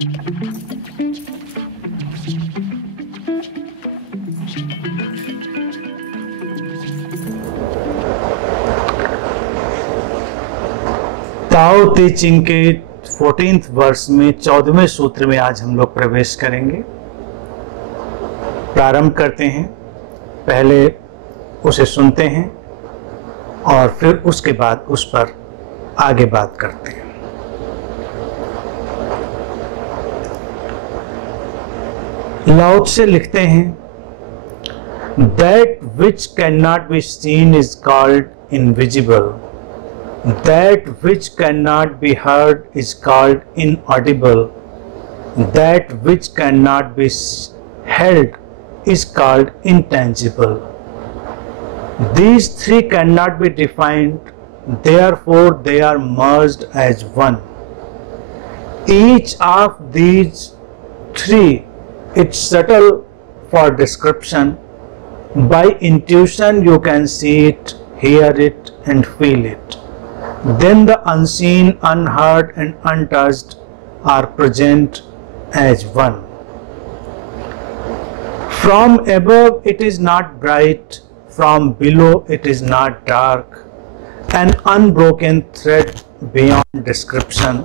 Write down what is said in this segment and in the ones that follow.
ताओ ते चिंग के 14th वर्ष में 14वें सूत्र में आज हम लोग प्रवेश करेंगे। प्रारंभ करते हैं, पहले उसे सुनते हैं और फिर उसके बाद उस पर आगे बात करते हैं। लाओ त्से लिखते हैं, That which cannot be seen is called invisible. That which cannot be heard is called inaudible. That which cannot be held is called intangible. These three cannot be defined, therefore they are merged as one. Each of these three is subtle for description. By intuition you can see it, hear it and feel it. Then the unseen, unheard and untouched are present as one. From above it is not bright, from below it is not dark. An unbroken thread beyond description.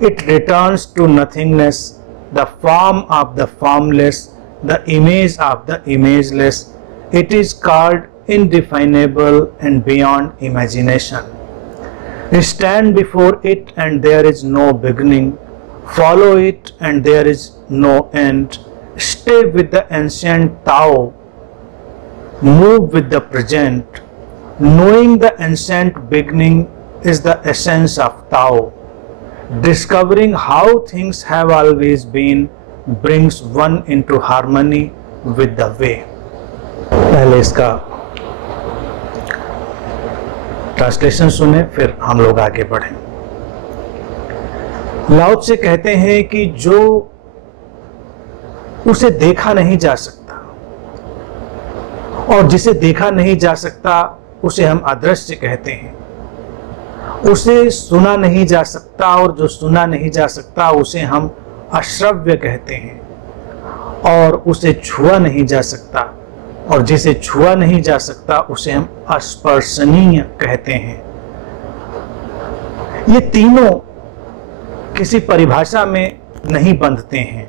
It returns to nothingness, the form of the formless, the image of the imageless. It is called indefinable and beyond imagination. Stand before it and there is no beginning. Follow it and there is no end. Stay with the ancient Tao. Move with the present. Knowing the ancient beginning is the essence of Tao. Discovering how things have always been brings one into harmony with the way. पहले इसका translation सुने, फिर हम लोग आगे बढ़ें। लाओ Tzu कहते हैं कि जो उसे देखा नहीं जा सकता और जिसे देखा नहीं जा सकता उसे हम अदृश्य कहते हैं। उसे सुना नहीं जा सकता और जो सुना नहीं जा सकता उसे हम अश्रव्य कहते हैं। और उसे छुआ नहीं जा सकता और जिसे छुआ नहीं जा सकता उसे हम अस्पर्शनीय कहते हैं। ये तीनों किसी परिभाषा में नहीं बंधते हैं,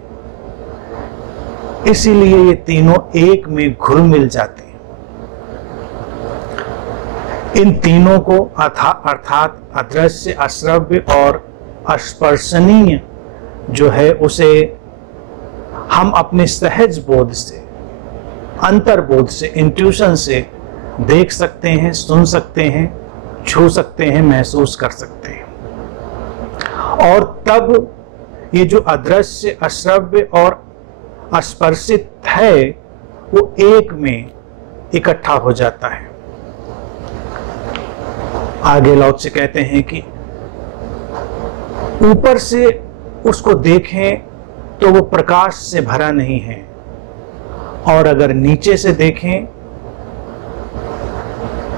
इसीलिए ये तीनों एक में घुल मिल जाते हैं। इन तीनों को अर्थात अदृश्य, अश्रव्य और अस्पर्शनीय जो है उसे हम अपने सहज बोध से, अंतर्बोध से, इंट्यूशन से देख सकते हैं, सुन सकते हैं, छू सकते हैं, महसूस कर सकते हैं। और तब ये जो अदृश्य, अश्रव्य और अस्पर्शित है वो एक में इकट्ठा हो जाता है। आगे लाओ त्से कहते हैं कि ऊपर से उसको देखें तो वो प्रकाश से भरा नहीं है और अगर नीचे से देखें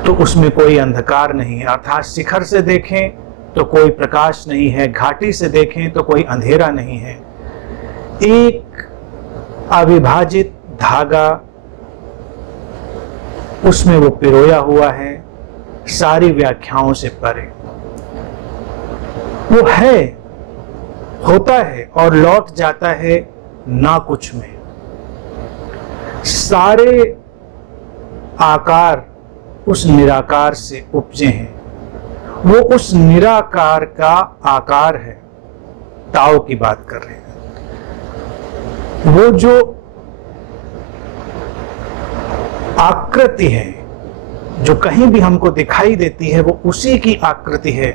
तो उसमें कोई अंधकार नहीं है। अर्थात शिखर से देखें तो कोई प्रकाश नहीं है, घाटी से देखें तो कोई अंधेरा नहीं है। एक अविभाजित धागा, उसमें वो पिरोया हुआ है, सारी व्याख्याओं से परे। वो है, होता है और लौट जाता है ना कुछ में। सारे आकार उस निराकार से उपजे हैं। वो उस निराकार का आकार है। ताओ की बात कर रहे हैं। वो जो आकृति है जो कहीं भी हमको दिखाई देती है वो उसी की आकृति है।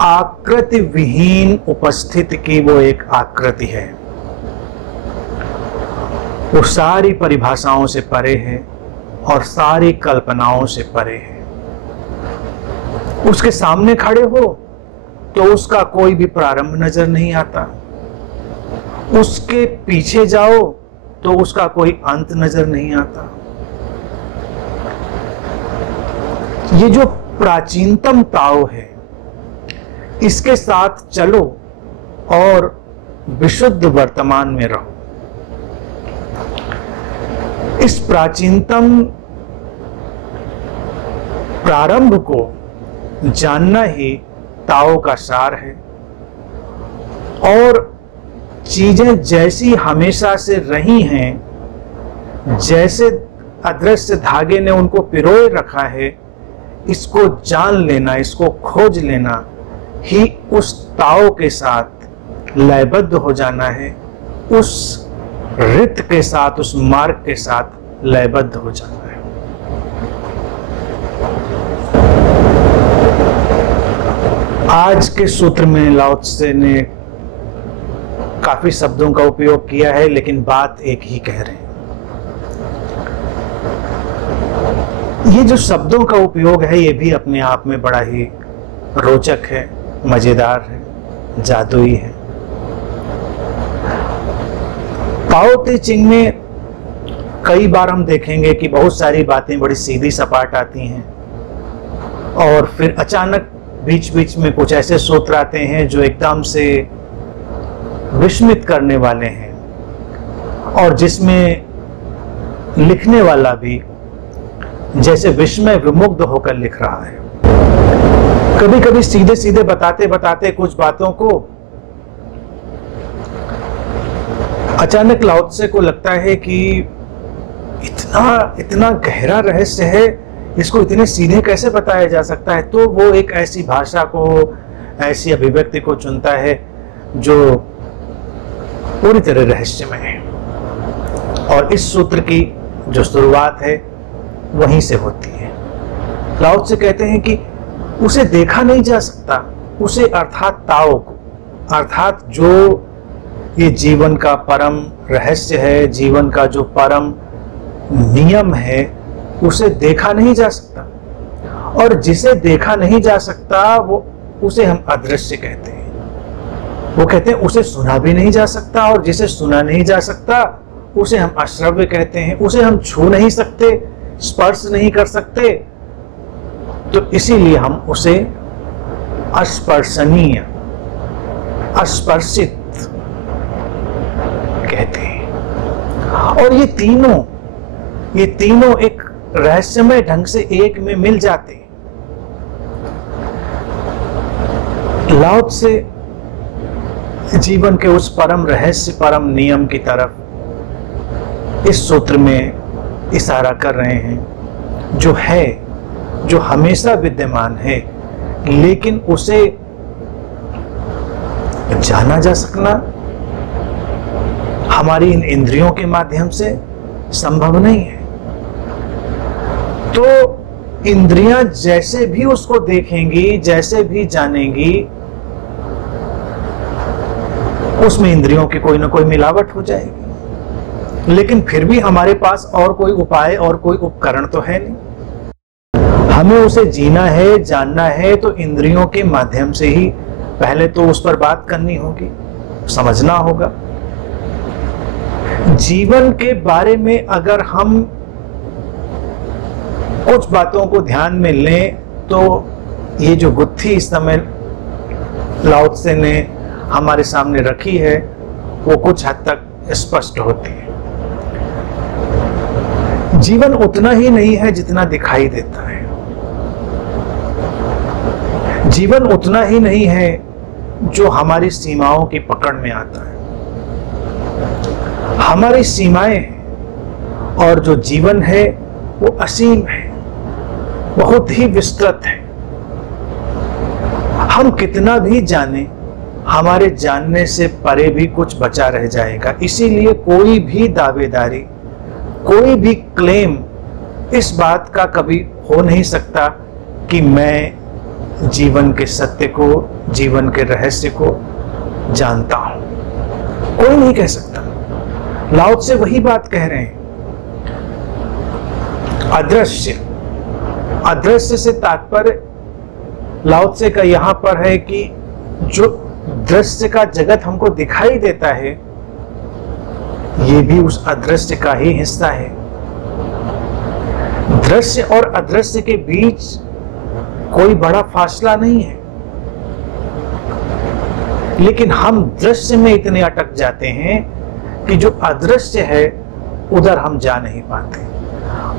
आकृति विहीन उपस्थिति की वो एक आकृति है। वो सारी परिभाषाओं से परे है और सारी कल्पनाओं से परे है। उसके सामने खड़े हो तो उसका कोई भी प्रारंभ नजर नहीं आता, उसके पीछे जाओ तो उसका कोई अंत नजर नहीं आता। ये जो प्राचीनतम ताओ है इसके साथ चलो और विशुद्ध वर्तमान में रहो। इस प्राचीनतम प्रारंभ को जानना ही ताओ का सार है। और चीजें जैसी हमेशा से रही हैं, जैसे अदृश्य धागे ने उनको पिरोए रखा है, इसको जान लेना, इसको खोज लेना ही उस ताओ के साथ लयबद्ध हो जाना है, उस रित के साथ, उस मार्ग के साथ लयबद्ध हो जाना है। आज के सूत्र में लाओ त्से ने काफी शब्दों का उपयोग किया है, लेकिन बात एक ही कह रहे हैं। ये जो शब्दों का उपयोग है, ये भी अपने आप में बड़ा ही रोचक है, मजेदार है, जादुई है। ताओ ते चिंग में कई बार हम देखेंगे कि बहुत सारी बातें बड़ी सीधी सपाट आती हैं, और फिर अचानक बीच बीच में कुछ ऐसे सूत्र आते हैं जो एकदम से विस्मित करने वाले हैं, और जिसमें लिखने वाला भी जैसे विस्मय विमुग्ध होकर लिख रहा है। कभी कभी सीधे सीधे बताते बताते कुछ बातों को अचानक लाओ त्से को लगता है कि इतना गहरा रहस्य है, इसको इतने सीधे कैसे बताया जा सकता है। तो वो एक ऐसी भाषा को, ऐसी अभिव्यक्ति को चुनता है जो पूरी तरह रहस्यमय है। और इस सूत्र की जो शुरुआत है वहीं से होती है। लाओ त्से कहते हैं कि उसे देखा नहीं जा सकता, उसे अर्थात ताओ को, अर्थात जो ये जीवन का परम रहस्य है, जीवन का जो परम नियम है, उसे देखा नहीं जा सकता। और जिसे देखा नहीं जा सकता वो उसे हम अदृश्य कहते हैं। वो कहते हैं उसे सुना भी नहीं जा सकता, और जिसे सुना नहीं जा सकता उसे हम अश्रव्य कहते हैं। उसे हम छू नहीं सकते, स्पर्श नहीं कर सकते, तो इसीलिए हम उसे अस्पर्शनीय, अस्पर्शित कहते हैं। और ये तीनों एक रहस्यमय ढंग से एक में मिल जाते हैं। लाओ त्से जीवन के उस परम रहस्य, परम नियम की तरफ इस सूत्र में इशारा कर रहे हैं, जो है, जो हमेशा विद्यमान है, लेकिन उसे जाना जा सकना हमारी इन इंद्रियों के माध्यम से संभव नहीं है। तो इंद्रियां जैसे भी उसको देखेंगी, जैसे भी जानेंगी, उसमें इंद्रियों की कोई ना कोई मिलावट हो जाएगी। लेकिन फिर भी हमारे पास और कोई उपाय और कोई उपकरण तो है नहीं। हमें उसे जीना है, जानना है, तो इंद्रियों के माध्यम से ही पहले तो उस पर बात करनी होगी, समझना होगा। जीवन के बारे में अगर हम कुछ बातों को ध्यान में लें तो ये जो गुत्थी इस समय लाओ त्से ने हमारे सामने रखी है वो कुछ हद तक स्पष्ट होती है। जीवन उतना ही नहीं है जितना दिखाई देता है। जीवन उतना ही नहीं है जो हमारी सीमाओं की पकड़ में आता है। हमारी सीमाएं हैं और जो जीवन है वो असीम है, बहुत ही विस्तृत है। हम कितना भी जाने, हमारे जानने से परे भी कुछ बचा रह जाएगा। इसीलिए कोई भी दावेदारी, कोई भी क्लेम इस बात का कभी हो नहीं सकता कि मैं जीवन के सत्य को, जीवन के रहस्य को जानता हूं। कोई नहीं कह सकता। लाओ त्से वही बात कह रहे हैं। अदृश्य, अदृश्य से तात्पर्य लाओ त्से का यहां पर है कि जो दृश्य का जगत हमको दिखाई देता है, ये भी उस अदृश्य का ही हिस्सा है। दृश्य और अदृश्य के बीच कोई बड़ा फासला नहीं है। लेकिन हम दृश्य में इतने अटक जाते हैं कि जो अदृश्य है उधर हम जा नहीं पाते।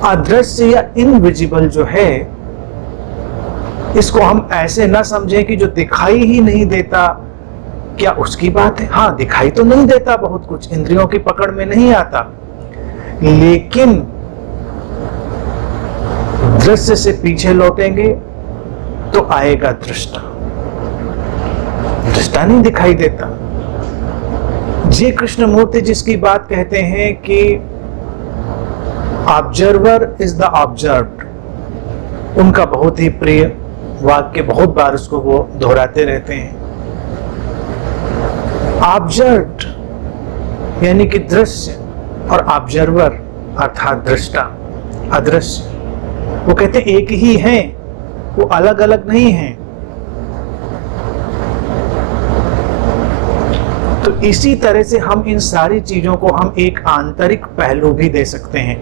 अदृश्य या इनविजिबल जो है, इसको हम ऐसे ना समझें कि जो दिखाई ही नहीं देता, क्या उसकी बात है? हाँ, दिखाई तो नहीं देता, बहुत कुछ इंद्रियों की पकड़ में नहीं आता, लेकिन दृश्य से पीछे लौटेंगे तो आएगा दृष्टा। दृष्टा नहीं दिखाई देता। जी कृष्णमूर्ति जिसकी बात कहते हैं कि ऑब्जर्वर इज द ऑब्जर्व्ड, उनका बहुत ही प्रिय वाक्य, बहुत बार उसको वो दोहराते रहते हैं। ऑब्जर्व्ड यानी कि दृश्य, और ऑब्जर्वर अर्थात दृष्टा, अदृश्य। वो कहते एक ही हैं, वो अलग अलग नहीं हैं। तो इसी तरह से हम इन सारी चीजों को हम एक आंतरिक पहलू भी दे सकते हैं।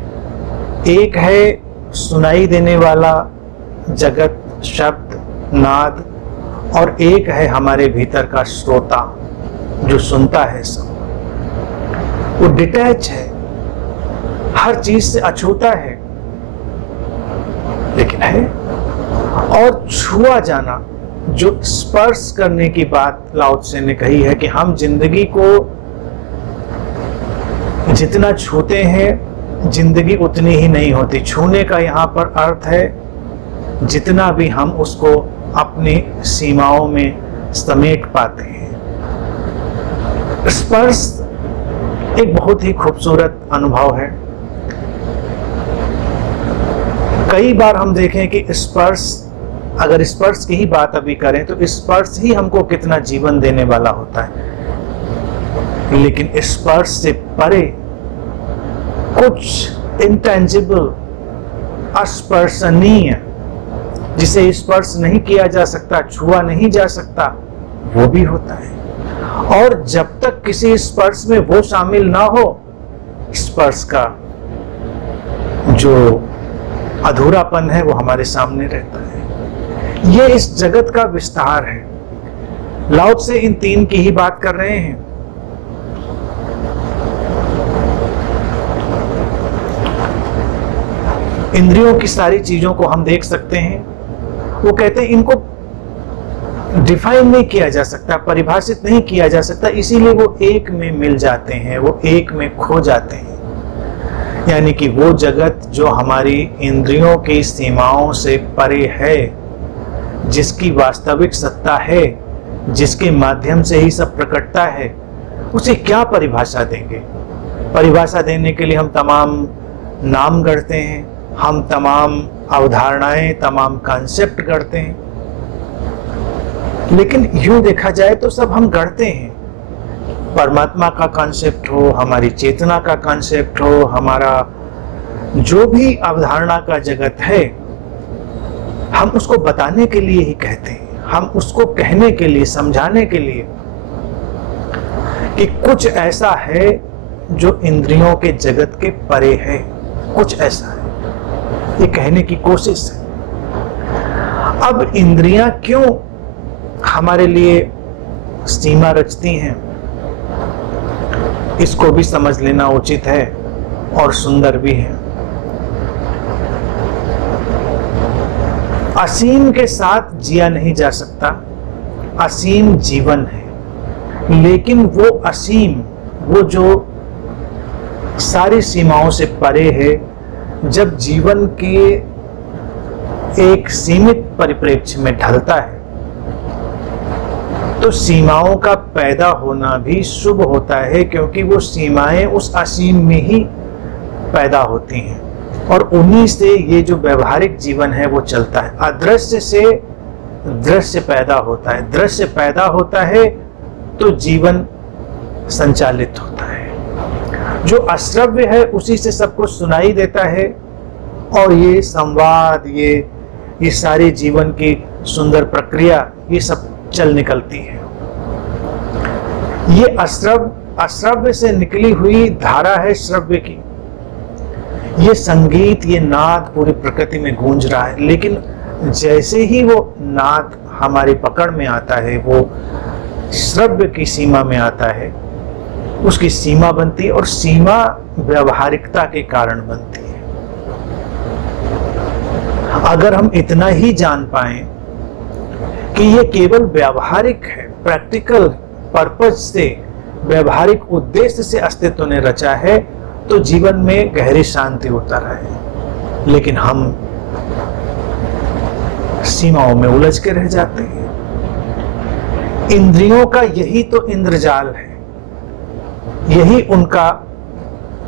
एक है सुनाई देने वाला जगत, शब्द, नाद, और एक है हमारे भीतर का श्रोता जो सुनता है सब। वो डिटैच है, हर चीज से अछूता है, लेकिन है। और छुआ जाना, जो स्पर्श करने की बात लाओ त्से ने कही है कि हम जिंदगी को जितना छूते हैं जिंदगी उतनी ही नहीं होती। छूने का यहाँ पर अर्थ है जितना भी हम उसको अपनी सीमाओं में समेट पाते हैं। स्पर्श एक बहुत ही खूबसूरत अनुभव है। कई बार हम देखें कि स्पर्श, अगर स्पर्श की ही बात अभी करें तो स्पर्श ही हमको कितना जीवन देने वाला होता है, लेकिन स्पर्श से परे कुछ इंटेंजिबल, अस्पर्शनीय, जिसे स्पर्श नहीं किया जा सकता, छुआ नहीं जा सकता, वो भी होता है। और जब तक किसी स्पर्श में वो शामिल ना हो, स्पर्श का जो अधूरापन है वो हमारे सामने रहता है। ये इस जगत का विस्तार है। लाओ त्से इन तीन की ही बात कर रहे हैं। इंद्रियों की सारी चीजों को हम देख सकते हैं। वो कहते हैं इनको डिफाइन नहीं किया जा सकता, परिभाषित नहीं किया जा सकता, इसीलिए वो एक में मिल जाते हैं, वो एक में खो जाते हैं। यानी कि वो जगत जो हमारी इंद्रियों की सीमाओं से परे है, जिसकी वास्तविक सत्ता है, जिसके माध्यम से ही सब प्रकटता है, उसे क्या परिभाषा देंगे? परिभाषा देने के लिए हम तमाम नाम गढ़ते हैं, हम तमाम अवधारणाएं, तमाम कॉन्सेप्ट गढ़ते हैं, लेकिन यूं देखा जाए तो सब हम गढ़ते हैं। परमात्मा का कॉन्सेप्ट हो, हमारी चेतना का कॉन्सेप्ट हो, हमारा जो भी अवधारणा का जगत है, हम उसको बताने के लिए ही कहते हैं, हम उसको कहने के लिए, समझाने के लिए कि कुछ ऐसा है जो इंद्रियों के जगत के परे है, कुछ ऐसा है, ये कहने की कोशिश है। अब इंद्रियां क्यों हमारे लिए सीमा रचती हैं, इसको भी समझ लेना उचित है और सुंदर भी है। असीम के साथ जिया नहीं जा सकता, असीम जीवन है, लेकिन वो असीम, वो जो सारी सीमाओं से परे है, जब जीवन के एक सीमित परिप्रेक्ष्य में ढलता है तो सीमाओं का पैदा होना भी शुभ होता है, क्योंकि वो सीमाएं उस असीम में ही पैदा होती हैं और उन्हीं से ये जो व्यवहारिक जीवन है वो चलता है। अदृश्य से दृश्य पैदा होता है, दृश्य पैदा होता है तो जीवन संचालित होता है। जो अश्रव्य है उसी से सब कुछ सुनाई देता है और ये संवाद, ये सारी जीवन की सुंदर प्रक्रिया, ये सब चल निकलती है। ये अश्रव्य से निकली हुई धारा है श्रव्य की। ये संगीत, ये नाद पूरी प्रकृति में गूंज रहा है, लेकिन जैसे ही वो नाद हमारी पकड़ में आता है, वो श्रव्य की सीमा में आता है उसकी सीमा बनती है, और सीमा व्यवहारिकता के कारण बनती है। अगर हम इतना ही जान पाए कि ये केवल व्यवहारिक है, प्रैक्टिकल पर्पज से, व्यवहारिक उद्देश्य से अस्तित्व ने रचा है, तो जीवन में गहरी शांति उतर है। लेकिन हम सीमाओं में उलझ के रह जाते हैं। इंद्रियों का यही तो इंद्रजाल है, यही उनका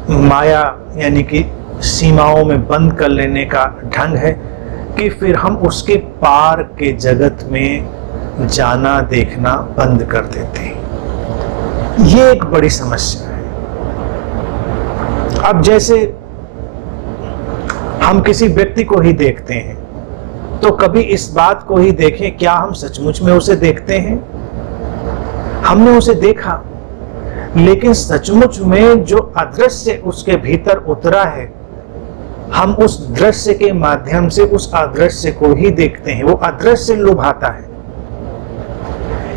माया यानी कि सीमाओं में बंद कर लेने का ढंग है कि फिर हम उसके पार के जगत में जाना देखना बंद कर देते हैं। ये एक बड़ी समस्या है। अब जैसे हम किसी व्यक्ति को ही देखते हैं तो कभी इस बात को ही देखें, क्या हम सचमुच में उसे देखते हैं? हमने उसे देखा, लेकिन सचमुच में जो अदृश्य उसके भीतर उतरा है, हम उस दृश्य के माध्यम से उस अदृश्य को ही देखते हैं। वो अदृश्य लुभाता है,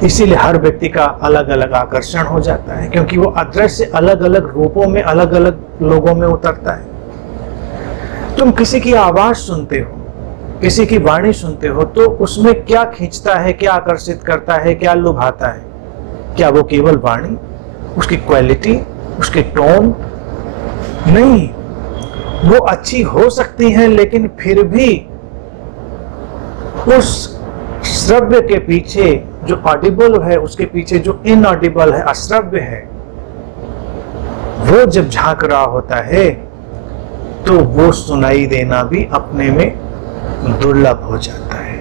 इसीलिए हर व्यक्ति का अलग अलग आकर्षण हो जाता है, क्योंकि वो अदृश्य अलग अलग रूपों में अलग अलग लोगों में उतरता है। तुम किसी की आवाज सुनते हो, किसी की वाणी सुनते हो, तो उसमें क्या खींचता है, क्या आकर्षित करता है, क्या लुभाता है? क्या वो केवल वाणी, उसकी क्वालिटी, उसके टोन? नहीं, वो अच्छी हो सकती है, लेकिन फिर भी उस श्रव्य के पीछे जो ऑडिबल है, उसके पीछे जो इनऑडिबल है, अश्रव्य है, वो जब झांक रहा होता है तो वो सुनाई देना भी अपने में दुर्लभ हो जाता है।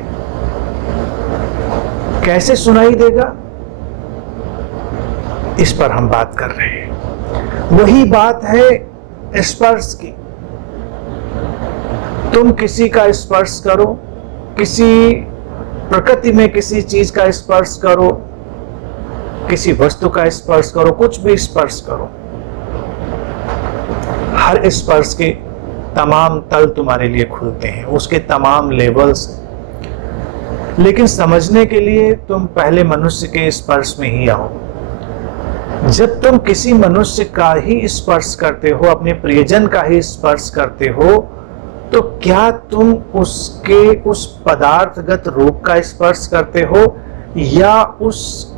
कैसे सुनाई देगा, इस पर हम बात कर रहे हैं। वही बात है स्पर्श की। तुम किसी का स्पर्श करो, किसी प्रकृति में किसी चीज का स्पर्श करो, किसी वस्तु का स्पर्श करो, कुछ भी स्पर्श करो, हर स्पर्श के तमाम तल तुम्हारे लिए खुलते हैं, उसके तमाम लेवल्स। लेकिन समझने के लिए तुम पहले मनुष्य के स्पर्श में ही आओ। जब तुम किसी मनुष्य का ही स्पर्श करते हो, अपने प्रियजन का ही स्पर्श करते हो, तो क्या तुम उसके उस पदार्थगत रूप का स्पर्श करते हो, या उस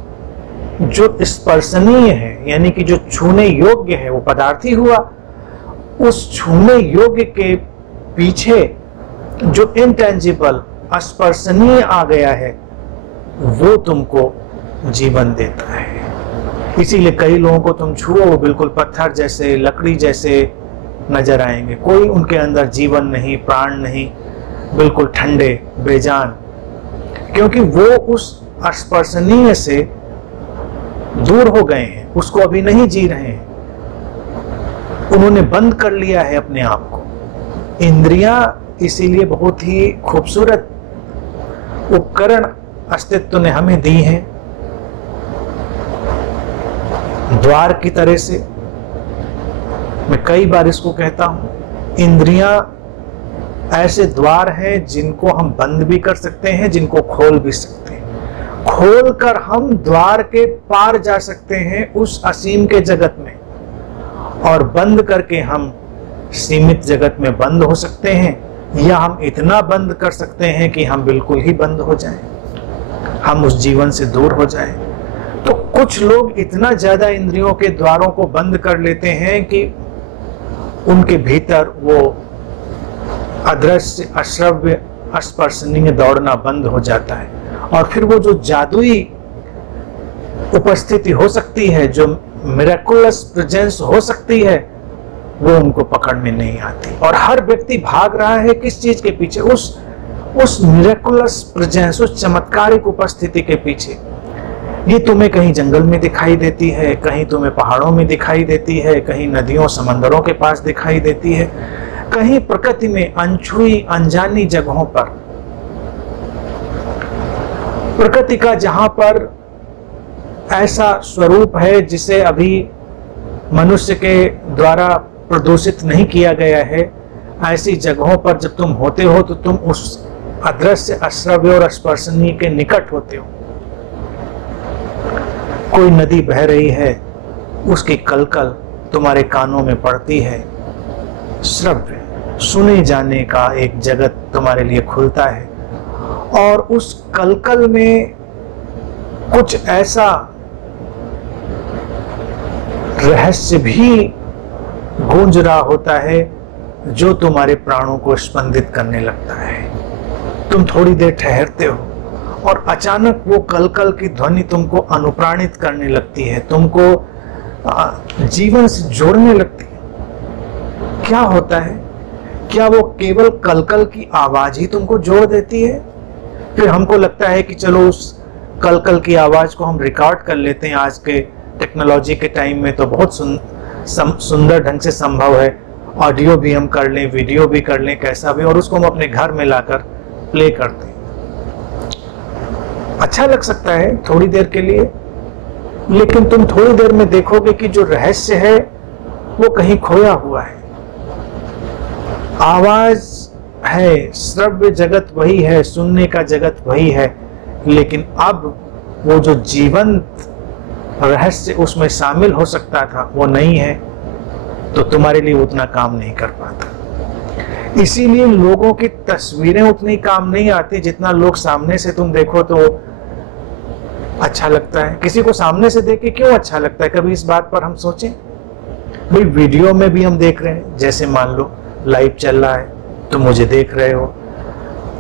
जो स्पर्शनीय है यानी कि जो छूने योग्य है, वो पदार्थ ही हुआ, उस छूने योग्य के पीछे जो इंटेंजिबल अस्पर्शनीय आ गया है, वो तुमको जीवन देता है। इसीलिए कई लोगों को तुम छुओ, वो बिल्कुल पत्थर जैसे, लकड़ी जैसे नजर आएंगे, कोई उनके अंदर जीवन नहीं, प्राण नहीं, बिल्कुल ठंडे, बेजान, क्योंकि वो उस स्पर्शनीय से दूर हो गए हैं, उसको अभी नहीं जी रहे हैं, उन्होंने बंद कर लिया है अपने आप को। इंद्रियां इसीलिए बहुत ही खूबसूरत उपकरण अस्तित्व ने हमें दी हैं, द्वार की तरह से। मैं कई बार इसको कहता हूं, इंद्रियां ऐसे द्वार हैं जिनको हम बंद भी कर सकते हैं, जिनको खोल भी सकते हैं। खोल कर हम द्वार के पार जा सकते हैं उस असीम के जगत में, और बंद करके हम सीमित जगत में बंद हो सकते हैं, या हम इतना बंद कर सकते हैं कि हम बिल्कुल ही बंद हो जाएं, हम उस जीवन से दूर हो जाएं। तो कुछ लोग इतना ज्यादा इंद्रियों के द्वारों को बंद कर लेते हैं कि उनके भीतर वो अदृश्य, अश्रव्य, स्पर्शनीय दौड़ना बंद हो जाता है, और फिर वो जो जादुई उपस्थिति हो सकती है, जो मिरेकुलस प्रेजेंस हो सकती है, वो उनको पकड़ में नहीं आती। और हर व्यक्ति भाग रहा है किस चीज के पीछे? उस मिरेकुलस प्रेजेंस, उस चमत्कारिक उपस्थिति के पीछे। ये तुम्हें कहीं जंगल में दिखाई देती है, कहीं तुम्हें पहाड़ों में दिखाई देती है, कहीं नदियों समंदरों के पास दिखाई देती है, कहीं प्रकृति में अनछुई अनजानी जगहों पर। प्रकृति का जहां पर ऐसा स्वरूप है जिसे अभी मनुष्य के द्वारा प्रदूषित नहीं किया गया है, ऐसी जगहों पर जब तुम होते हो तो तुम उस अदृश्य, अश्रव्य और स्पर्शनीय के निकट होते हो। कोई नदी बह रही है, उसकी कलकल तुम्हारे कानों में पड़ती है, श्रव्य सुने जाने का एक जगत तुम्हारे लिए खुलता है, और उस कलकल में कुछ ऐसा रहस्य भी गूंज रहा होता है जो तुम्हारे प्राणों को स्पंदित करने लगता है। तुम थोड़ी देर ठहरते हो और अचानक वो कलकल की ध्वनि तुमको अनुप्राणित करने लगती है, तुमको जीवन से जोड़ने लगती है। क्या होता है? क्या वो केवल कलकल की आवाज ही तुमको जोड़ देती है? फिर हमको लगता है कि चलो उस कलकल की आवाज को हम रिकॉर्ड कर लेते हैं। आज के टेक्नोलॉजी के टाइम में तो बहुत सुंदर ढंग से संभव है, ऑडियो भी हम कर लें, वीडियो भी कर लें, कैसा भी, और उसको हम अपने घर में लाकर प्ले करते हैं। अच्छा लग सकता है थोड़ी देर के लिए, लेकिन तुम थोड़ी देर में देखोगे कि जो रहस्य है वो कहीं खोया हुआ है। आवाज है, श्रव्य जगत वही है, सुनने का जगत वही है, लेकिन अब वो जो जीवंत रहस्य उसमें शामिल हो सकता था वो नहीं है, तो तुम्हारे लिए उतना काम नहीं कर पाता। इसीलिए लोगों की तस्वीरें उतनी काम नहीं आती जितना लोग सामने से तुम देखो तो अच्छा लगता है। किसी को सामने से देख के क्यों अच्छा लगता है? कभी इस बात पर हम सोचें? भाई वीडियो में भी हम देख रहे हैं, जैसे मान लो लाइव चल रहा है तो मुझे देख रहे हो,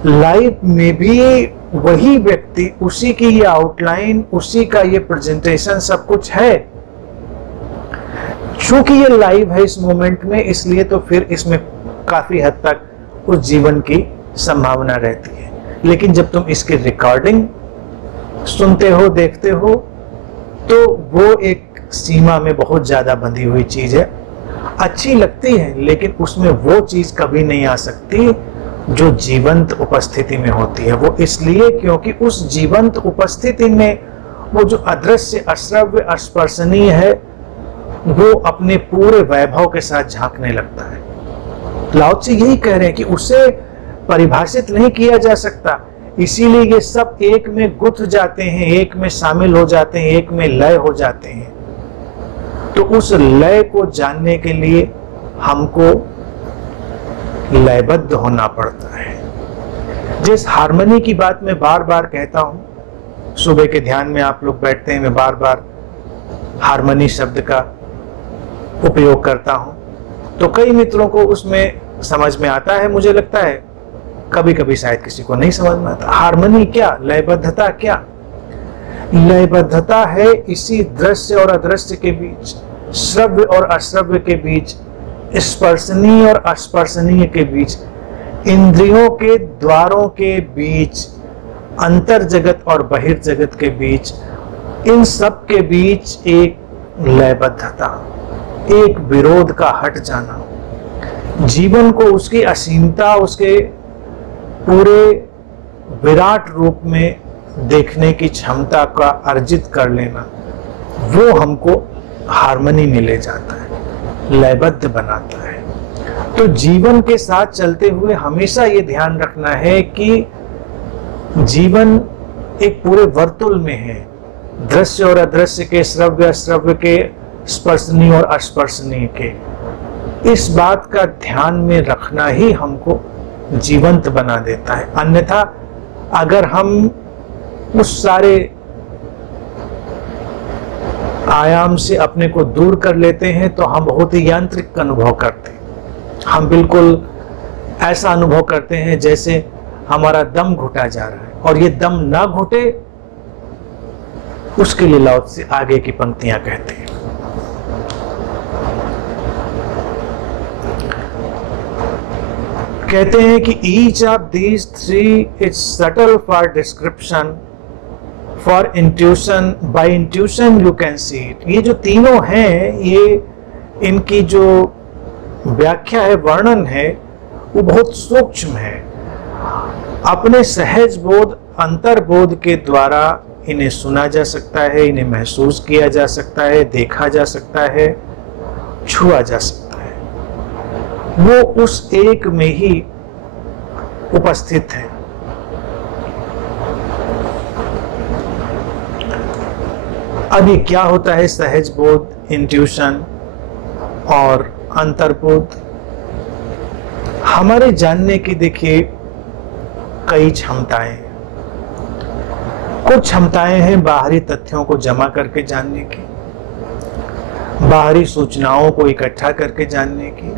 लाइव में भी वही व्यक्ति, उसी की ये आउटलाइन, उसी का ये प्रेजेंटेशन सब कुछ है। चूंकि ये लाइव है इस मोमेंट में, इसलिए तो फिर इसमें काफी हद तक उस जीवन की संभावना रहती है। लेकिन जब तुम इसकी रिकॉर्डिंग सुनते हो, देखते हो, तो वो एक सीमा में बहुत ज्यादा बंधी हुई चीज है। अच्छी लगती है, लेकिन उसमें वो चीज कभी नहीं आ सकती जो जीवंत उपस्थिति में होती है। वो इसलिए क्योंकि उस जीवंत उपस्थिति में वो जो अदृश्य, अश्रव्य, अस्पर्शनीय है, वो अपने पूरे वैभव के साथ झांकने लगता है। लाओ त्से यही कह रहे हैं कि उसे परिभाषित नहीं किया जा सकता, इसीलिए ये सब एक में गुथ जाते हैं, एक में शामिल हो जाते हैं, एक में लय हो जाते हैं। तो उस लय को जानने के लिए हमको लयबद्ध होना पड़ता है। जिस हार्मनी की बात मैं बार बार कहता हूं, सुबह के ध्यान में आप लोग बैठते हैं, मैं बार बार हार्मनी शब्द का उपयोग करता हूं, तो कई मित्रों को उसमें समझ में आता है, मुझे लगता है कभी कभी शायद किसी को नहीं समझ में आता। हार्मनी क्या, लयबद्धता क्या? लयबद्धता है इसी दृश्य और अदृश्य के बीच, श्रव्य और अश्रव्य के बीच, स्पर्शनीय और अस्पर्शनीय के बीच, इंद्रियों के द्वारों के बीच, अंतर जगत और बहिर्जगत के बीच, इन सब के बीच एक लयबद्धता, एक विरोध का हट जाना, जीवन को उसकी असीमता, उसके पूरे विराट रूप में देखने की क्षमता का अर्जित कर लेना, वो हमको हार्मनी में ले जाता है, लयबद्ध बनाता है। तो जीवन के साथ चलते हुए हमेशा ये ध्यान रखना है कि जीवन एक पूरे वर्तुल में है, दृश्य और अदृश्य के, श्रव्य अश्रव्य के, स्पर्शनीय और अस्पर्शनीय के। इस बात का ध्यान में रखना ही हमको जीवंत बना देता है। अन्यथा अगर हम उस सारे आयाम से अपने को दूर कर लेते हैं तो हम बहुत ही यांत्रिक अनुभव करते हैं। हम बिल्कुल ऐसा अनुभव करते हैं जैसे हमारा दम घुटा जा रहा है, और ये दम ना घुटे उसके लिए लाओ त्से आगे की पंक्तियां कहते हैं। कहते हैं कि each of these three is subtle for description, for intuition, by intuition you can see it। ये जो तीनों हैं, ये इनकी जो व्याख्या है, वर्णन है, वो बहुत सूक्ष्म है। अपने सहज बोध, अंतर्बोध के द्वारा इन्हें सुना जा सकता है, इन्हें महसूस किया जा सकता है, देखा जा सकता है, छुआ जा सकता है। वो उस एक में ही उपस्थित है। अब ये क्या होता है सहज बोध, इंट्यूशन और अंतर्बोध? हमारे जानने की देखिए कई क्षमताएं हैं। कुछ क्षमताएं हैं बाहरी तथ्यों को जमा करके जानने की, बाहरी सूचनाओं को इकट्ठा करके जानने की।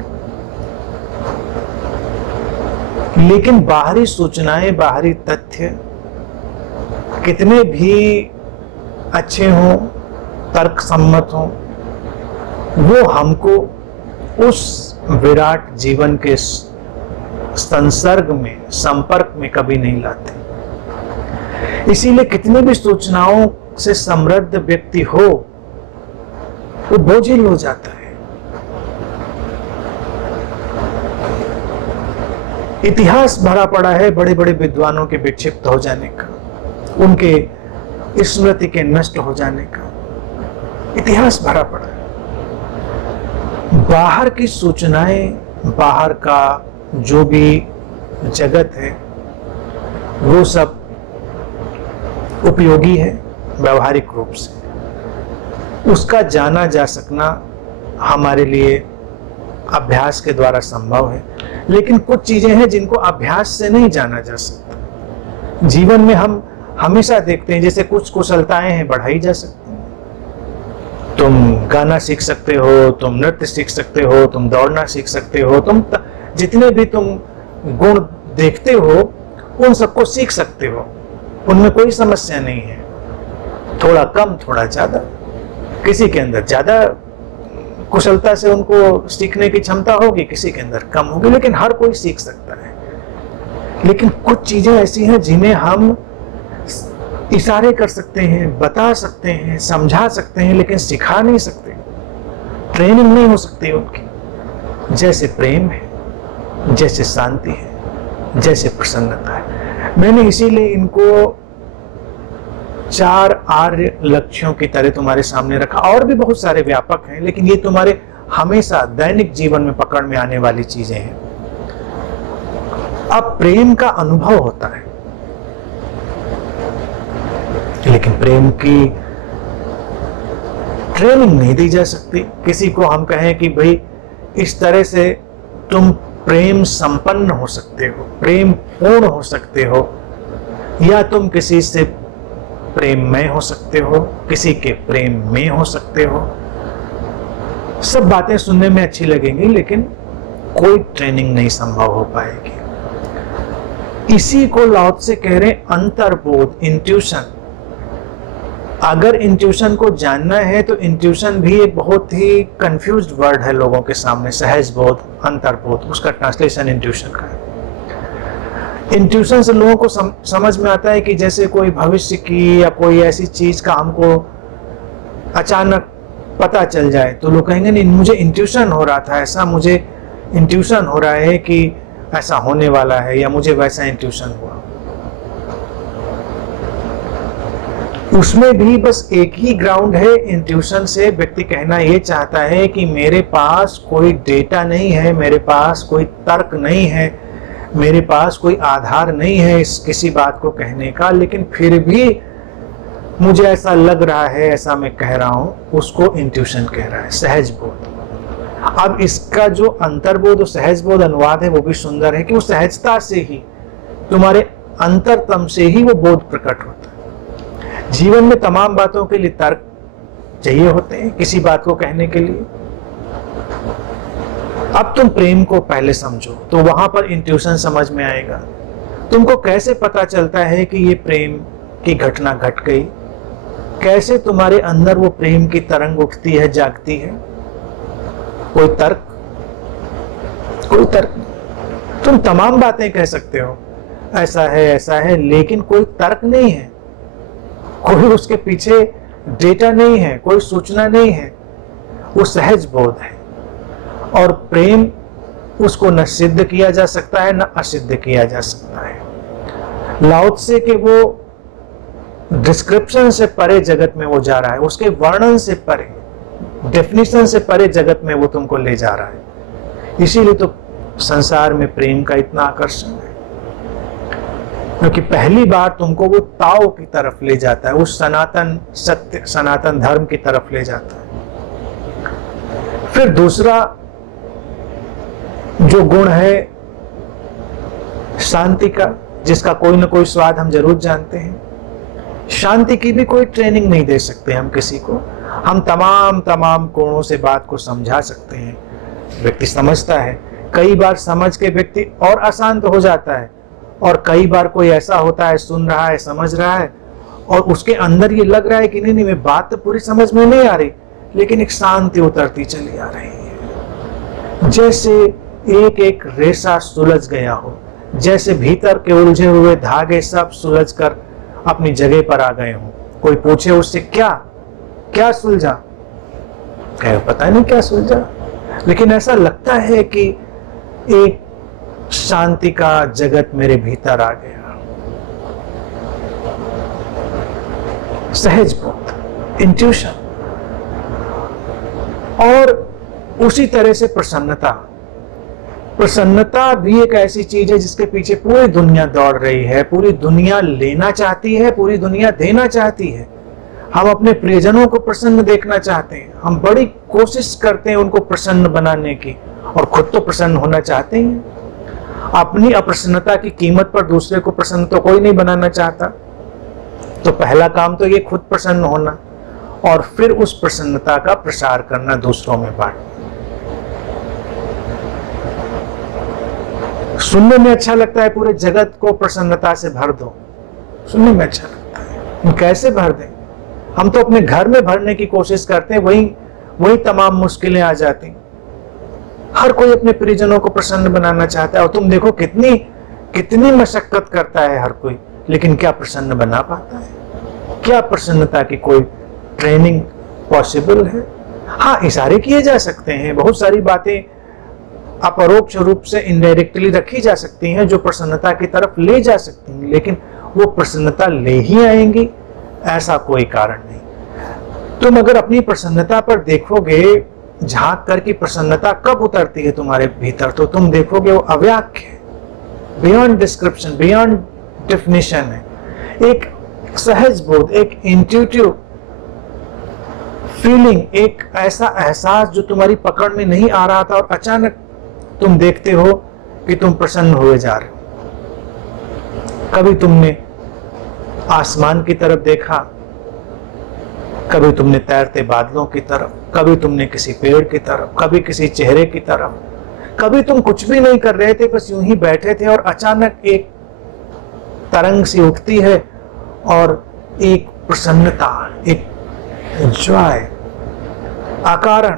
लेकिन बाहरी सूचनाएं, बाहरी तथ्य कितने भी अच्छे हों, तर्क सम्मत हों, वो हमको उस विराट जीवन के संसर्ग में, संपर्क में कभी नहीं लाते। इसीलिए कितनी भी सूचनाओं से समृद्ध व्यक्ति हो, वो बोझिल हो जाता है। इतिहास भरा पड़ा है बड़े बड़े विद्वानों के विक्षिप्त हो जाने का, उनके स्मृति के नष्ट हो जाने का इतिहास भरा पड़ा है। बाहर की सूचनाएं, बाहर का जो भी जगत है, वो सब उपयोगी है व्यवहारिक रूप से। उसका जाना जा सकना हमारे लिए अभ्यास के द्वारा संभव है। लेकिन कुछ चीजें हैं जिनको अभ्यास से नहीं जाना जा सकता। जीवन में हम हमेशा देखते हैं जैसे कुछ कुशलताएं हैं बढ़ाई जा सकती हैं। तुम गाना सीख सकते हो, तुम नृत्य सीख सकते हो, तुम दौड़ना सीख सकते हो, तुम जितने भी तुम गुण देखते हो उन सबको सीख सकते हो, उनमें कोई समस्या नहीं है। थोड़ा कम थोड़ा ज्यादा, किसी के अंदर ज्यादा कुशलता से उनको सीखने की क्षमता होगी, किसी के अंदर कम होगी, लेकिन हर कोई सीख सकता है। लेकिन कुछ चीजें ऐसी हैं जिन्हें हम इशारे कर सकते हैं, बता सकते हैं, समझा सकते हैं, लेकिन सिखा नहीं सकते, ट्रेनिंग नहीं हो सकती उनकी। जैसे प्रेम है, जैसे शांति है, जैसे प्रसन्नता है। मैंने इसीलिए इनको 4 आर्य लक्ष्यों की तरह तुम्हारे सामने रखा। और भी बहुत सारे व्यापक हैं, लेकिन ये तुम्हारे हमेशा दैनिक जीवन में पकड़ में आने वाली चीजें हैं। अब प्रेम का अनुभव होता है, लेकिन प्रेम की ट्रेनिंग नहीं दी जा सकती। किसी को हम कहें कि भाई इस तरह से तुम प्रेम संपन्न हो सकते हो, प्रेम पूर्ण हो सकते हो, या तुम किसी से प्रेममय हो सकते हो, किसी के प्रेम में हो सकते हो। सब बातें सुनने में अच्छी लगेंगी, लेकिन कोई ट्रेनिंग नहीं संभव हो पाएगी। इसी को लाओ त्से कह रहे अंतर्बोध, इंट्यूशन। अगर इंट्यूशन को जानना है तो इंट्यूशन भी एक बहुत ही कंफ्यूज्ड वर्ड है लोगों के सामने। सहज बोध, अंतर्बोध, उसका ट्रांसलेशन इंट्यूशन का है। इंट्यूशन से लोगों को समझ में आता है कि जैसे कोई भविष्य की या कोई ऐसी चीज का हमको अचानक पता चल जाए, तो लोग कहेंगे नहीं मुझे इंट्यूशन हो रहा था ऐसा, मुझे इंट्यूशन हो रहा है कि ऐसा होने वाला है, या मुझे वैसा इंट्यूशन हुआ। उसमें भी बस एक ही ग्राउंड है। इंट्यूशन से व्यक्ति कहना ये चाहता है कि मेरे पास कोई डेटा नहीं है, मेरे पास कोई तर्क नहीं है, मेरे पास कोई आधार नहीं है इस किसी बात को कहने का, लेकिन फिर भी मुझे ऐसा लग रहा है, ऐसा मैं कह रहा हूं, उसको इंट्यूशन कह रहा है, सहज बोध। अब इसका जो अंतर्बोध और सहज बोध अनुवाद है वो भी सुंदर है कि वो सहजता से ही, तुम्हारे अंतरतम से ही वो बोध प्रकट होता है। जीवन में तमाम बातों के लिए तर्क चाहिए होते हैं किसी बात को कहने के लिए। अब तुम प्रेम को पहले समझो तो वहां पर इंट्यूशन समझ में आएगा। तुमको कैसे पता चलता है कि ये प्रेम की घटना घट गई, कैसे तुम्हारे अंदर वो प्रेम की तरंग उठती है, जागती है? कोई तर्क, कोई तर्क नहीं। तुम तमाम बातें कह सकते हो, ऐसा है, लेकिन कोई तर्क नहीं है, कोई उसके पीछे डेटा नहीं है, कोई सूचना नहीं है। वो सहज बोध है। और प्रेम उसको न सिद्ध किया जा सकता है, न असिद्ध किया जा सकता है। लाओ त्से के वो डिस्क्रिप्शन से परे जगत में वो जा रहा है, उसके वर्णन से परे, डेफिनेशन से परे जगत में वो तुमको ले जा रहा है। इसीलिए तो संसार में प्रेम का इतना आकर्षण है। क्योंकि पहली बार तुमको वो ताओ की तरफ ले जाता है, उस सनातन सत्य, सनातन धर्म की तरफ ले जाता है। फिर दूसरा जो गुण है शांति का, जिसका कोई ना कोई स्वाद हम जरूर जानते हैं। शांति की भी कोई ट्रेनिंग नहीं दे सकते हम किसी को, हम तमाम कोणों से बात को समझा सकते हैं, व्यक्ति समझता है। कई बार समझ के व्यक्ति और अशांत हो जाता है, और कई बार कोई ऐसा होता है, सुन रहा है, समझ रहा है, और उसके अंदर ये लग रहा है कि नहीं मैं बात तो पूरी समझ में नहीं आ रही, लेकिन एक शांति उतरती चली आ रही है, जैसे एक एक रेशा सुलझ गया हो, जैसे भीतर के उलझे हुए धागे सब सुलझ कर अपनी जगह पर आ गए हों। कोई पूछे उससे क्या क्या सुलझा, कहे पता नहीं क्या सुलझा, लेकिन ऐसा लगता है कि एक शांति का जगत मेरे भीतर आ गया। सहज बोध, इंट्यूशन। और उसी तरह से प्रसन्नता। प्रसन्नता भी एक ऐसी चीज है जिसके पीछे पूरी दुनिया दौड़ रही है, पूरी दुनिया लेना चाहती है, पूरी दुनिया देना चाहती है। हम अपने प्रियजनों को प्रसन्न देखना चाहते हैं, हम बड़ी कोशिश करते हैं उनको प्रसन्न बनाने की, और खुद तो प्रसन्न होना चाहते हैं। अपनी अप्रसन्नता की कीमत पर दूसरे को प्रसन्न तो कोई नहीं बनाना चाहता। तो पहला काम तो ये खुद प्रसन्न होना, और फिर उस प्रसन्नता का प्रसार करना, दूसरों में बांटना। सुनने में अच्छा लगता है पूरे जगत को प्रसन्नता से भर दो, सुनने में अच्छा लगता है, हम कैसे भर दें? हम तो अपने घर में भरने की कोशिश करते हैं, वही तमाम मुश्किलें आ जाती। हर कोई अपने परिजनों को प्रसन्न बनाना चाहता है, और तुम देखो कितनी मशक्कत करता है हर कोई, लेकिन क्या प्रसन्न बना पाता है? क्या प्रसन्नता की कोई ट्रेनिंग पॉसिबल है? हाँ, इशारे किए जा सकते हैं, बहुत सारी बातें अपरोक्ष रूप से इनडायरेक्टली रखी जा सकती हैं जो प्रसन्नता की तरफ ले जा सकती हैं, लेकिन वो प्रसन्नता ले ही आएंगी ऐसा कोई कारण नहीं। तुम अगर अपनी प्रसन्नता पर देखोगे, झांक कर की प्रसन्नता कब उतरती है तुम्हारे भीतर, तो तुम देखोगे वो अव्याख्य है, बियॉन्ड डिस्क्रिप्शन, बियॉन्ड डेफिनेशन है। एक सहज बोध, एक इंट्यूटिव फीलिंग, एक ऐसा एहसास जो तुम्हारी पकड़ में नहीं आ रहा था, और अचानक तुम देखते हो कि तुम प्रसन्न हुए जा रहे हो। कभी तुमने आसमान की तरफ देखा, कभी तुमने तैरते बादलों की तरफ, कभी तुमने किसी पेड़ की तरफ, कभी किसी चेहरे की तरफ, कभी तुम कुछ भी नहीं कर रहे थे, बस यूं ही बैठे थे, और अचानक एक तरंग सी उठती है और एक प्रसन्नता, एक जॉय अकारण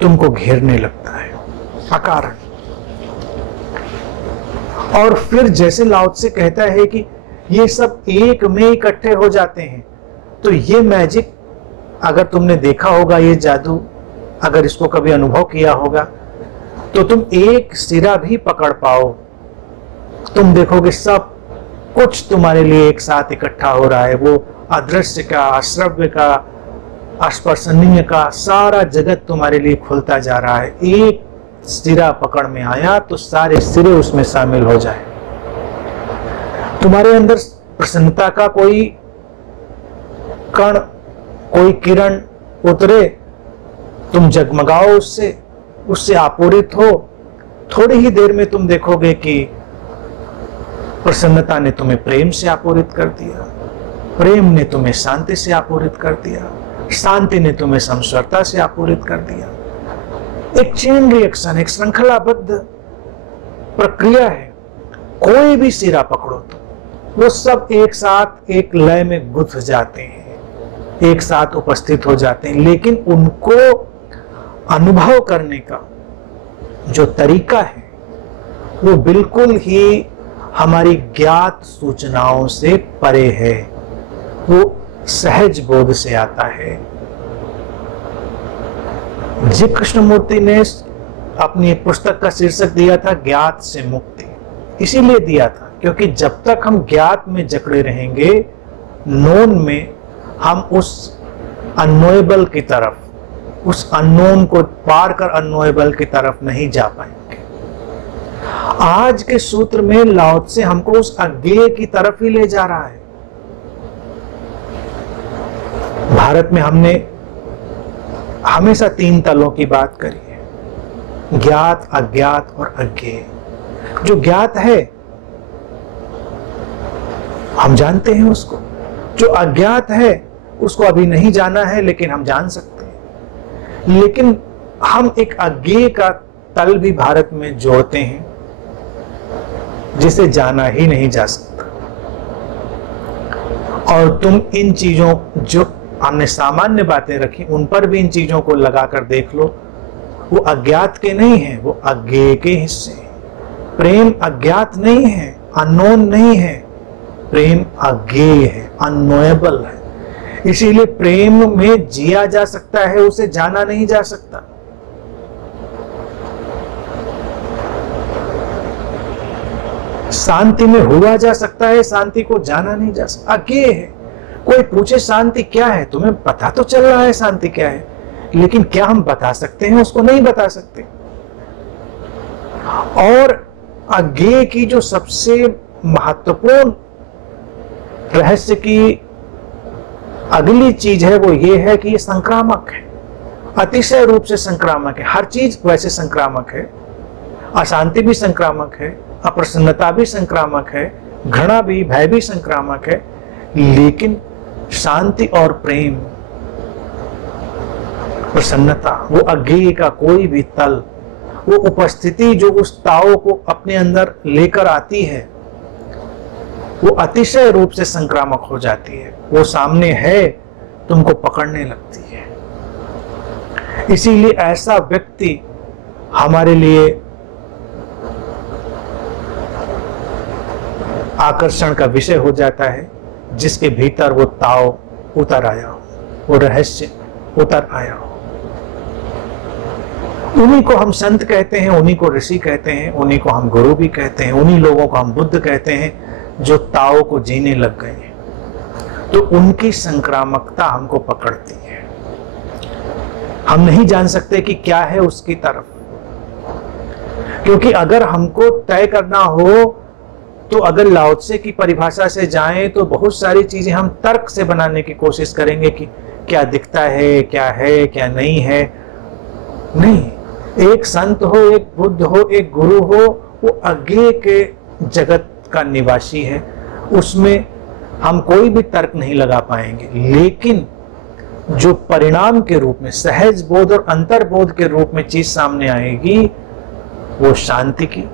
तुमको घेरने लगता है, अकारण। और फिर जैसे लाओ त्से कहता है कि ये सब एक में इकट्ठे हो जाते हैं, तो ये मैजिक अगर तुमने देखा होगा, ये जादू अगर इसको कभी अनुभव किया होगा, तो तुम एक सिरा भी पकड़ पाओ, तुम देखोगे सब कुछ तुम्हारे लिए एक साथ इकट्ठा हो रहा है। वो अदृश्य का, अश्रव्य का, अस्पर्शनीय का सारा जगत तुम्हारे लिए खुलता जा रहा है। एक सिरा पकड़ में आया तो सारे सिरे उसमें शामिल हो जाए। तुम्हारे अंदर प्रसन्नता का कोई कण, कोई किरण उतरे, तुम जगमगाओ उससे आपूरित हो, थोड़ी ही देर में तुम देखोगे कि प्रसन्नता ने तुम्हें प्रेम से आपूरित कर दिया, प्रेम ने तुम्हें शांति से आपूरित कर दिया, शांति ने तुम्हें संस्वरता से आपूरित कर दिया। एक चेन रिएक्शन, एक श्रृंखलाबद्ध प्रक्रिया है। कोई भी सिरा पकड़ो तो वो सब एक साथ एक लय में गुथ जाते हैं, एक साथ उपस्थित हो जाते हैं, लेकिन उनको अनुभव करने का जो तरीका है वो बिल्कुल ही हमारी ज्ञात सूचनाओं से परे है, वो सहज बोध से आता है। जी कृष्णमूर्ति ने अपनी पुस्तक का शीर्षक दिया था ज्ञात से मुक्ति, इसीलिए दिया था क्योंकि जब तक हम ज्ञात में जकड़े रहेंगे, नोन में, हम उस अननोएबल की तरफ, उस अननोन को पार कर अननोएबल की तरफ नहीं जा पाएंगे। आज के सूत्र में लाओ त्से हमको उस अज्ञेय की तरफ ही ले जा रहा है। भारत में हमने हमेशा 3 तलों की बात करी है, ज्ञात, अज्ञात और अज्ञेय। जो ज्ञात है हम जानते हैं उसको, जो अज्ञात है उसको अभी नहीं जाना है लेकिन हम जान सकते हैं। लेकिन हम एक अज्ञेय का तल भी भारत में जोड़ते हैं जिसे जाना ही नहीं जा सकता। और तुम इन चीजों, जो हमने सामान्य बातें रखी, उन पर भी इन चीजों को लगाकर देख लो, वो अज्ञात के नहीं है, वो अज्ञेय के हिस्से हैं। प्रेम अज्ञात नहीं है, अननोन नहीं है, प्रेम अज्ञेय है, अननोएबल है। इसीलिए प्रेम में जिया जा सकता है, उसे जाना नहीं जा सकता। शांति में हुआ जा सकता है, शांति को जाना नहीं जा सकता, अज्ञेय है। कोई पूछे शांति क्या है, तुम्हें पता तो चल रहा है शांति क्या है, लेकिन क्या हम बता सकते हैं उसको? नहीं बता सकते। और अज्ञेय की जो सबसे महत्वपूर्ण रहस्य की अगली चीज है वो ये है कि ये संक्रामक है, अतिशय रूप से संक्रामक है। हर चीज वैसे संक्रामक है, अशांति भी संक्रामक है, अप्रसन्नता भी संक्रामक है, घृणा भी, भय भी संक्रामक है, लेकिन शांति और प्रेम, प्रसन्नता, वो अज्ञेय का कोई भी तल, वो उपस्थिति जो उस ताओ को अपने अंदर लेकर आती है, वो अतिशय रूप से संक्रामक हो जाती है। वो सामने है, तुमको पकड़ने लगती है। इसीलिए ऐसा व्यक्ति हमारे लिए आकर्षण का विषय हो जाता है, जिसके भीतर वो ताओ उतर आया हो, वो रहस्य उतर आया हो। उन्हीं को हम संत कहते हैं, उन्हीं को ऋषि कहते हैं, उन्हीं को हम गुरु भी कहते हैं, उन्हीं लोगों को हम बुद्ध कहते हैं जो ताओ को जीने लग गए हैं। तो उनकी संक्रामकता हमको पकड़ती है। हम नहीं जान सकते कि क्या है उसकी तरफ, क्योंकि अगर हमको तय करना हो तो अगर लाओ त्से की परिभाषा से जाएं तो बहुत सारी चीजें हम तर्क से बनाने की कोशिश करेंगे कि क्या दिखता है, क्या नहीं है। नहीं, एक संत हो, एक बुद्ध हो, एक गुरु हो, वो अज्ञेय के जगत का निवासी है, उसमें हम कोई भी तर्क नहीं लगा पाएंगे। लेकिन जो परिणाम के रूप में, सहज बोध और अंतर्बोध के रूप में चीज सामने आएगी, वो शांति की,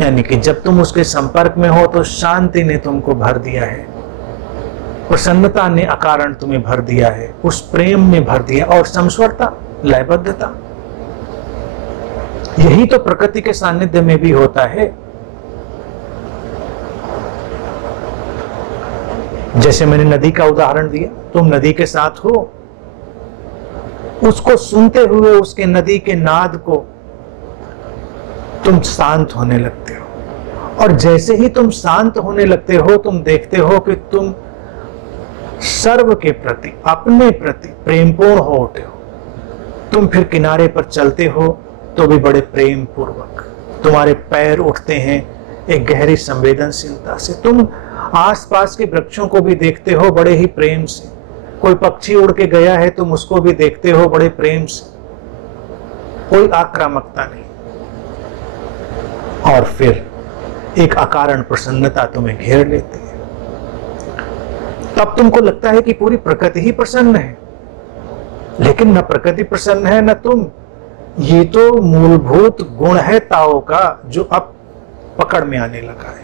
यानी कि जब तुम उसके संपर्क में हो तो शांति ने तुमको भर दिया है, प्रसन्नता ने अकारण तुम्हें भर दिया है, उस प्रेम ने भर दिया, और समस्वरता, लयबद्धता। यही तो प्रकृति के सानिध्य में भी होता है। जैसे मैंने नदी का उदाहरण दिया, तुम नदी के साथ हो, उसको सुनते हुए, उसके नदी के नाद को तुम शांत होने लगते हो। और जैसे ही तुम शांत होने लगते हो, तुम देखते हो कि तुम सर्व के प्रति, अपने प्रति प्रेमपूर्ण हो उठे हो। तुम फिर किनारे पर चलते हो तो भी बड़े प्रेम पूर्वक, तुम्हारे पैर उठते हैं एक गहरी संवेदनशीलता से। तुम आसपास के वृक्षों को भी देखते हो बड़े ही प्रेम से। कोई पक्षी उड़ के गया है, तुम उसको भी देखते हो बड़े प्रेम से, कोई आक्रामकता नहीं। और फिर एक अकारण प्रसन्नता तुम्हें घेर लेती है। तब तुमको लगता है कि पूरी प्रकृति ही प्रसन्न है, लेकिन न प्रकृति प्रसन्न है न तुम। ये तो मूलभूत गुण है ताओ का, जो अब पकड़ में आने लगा है।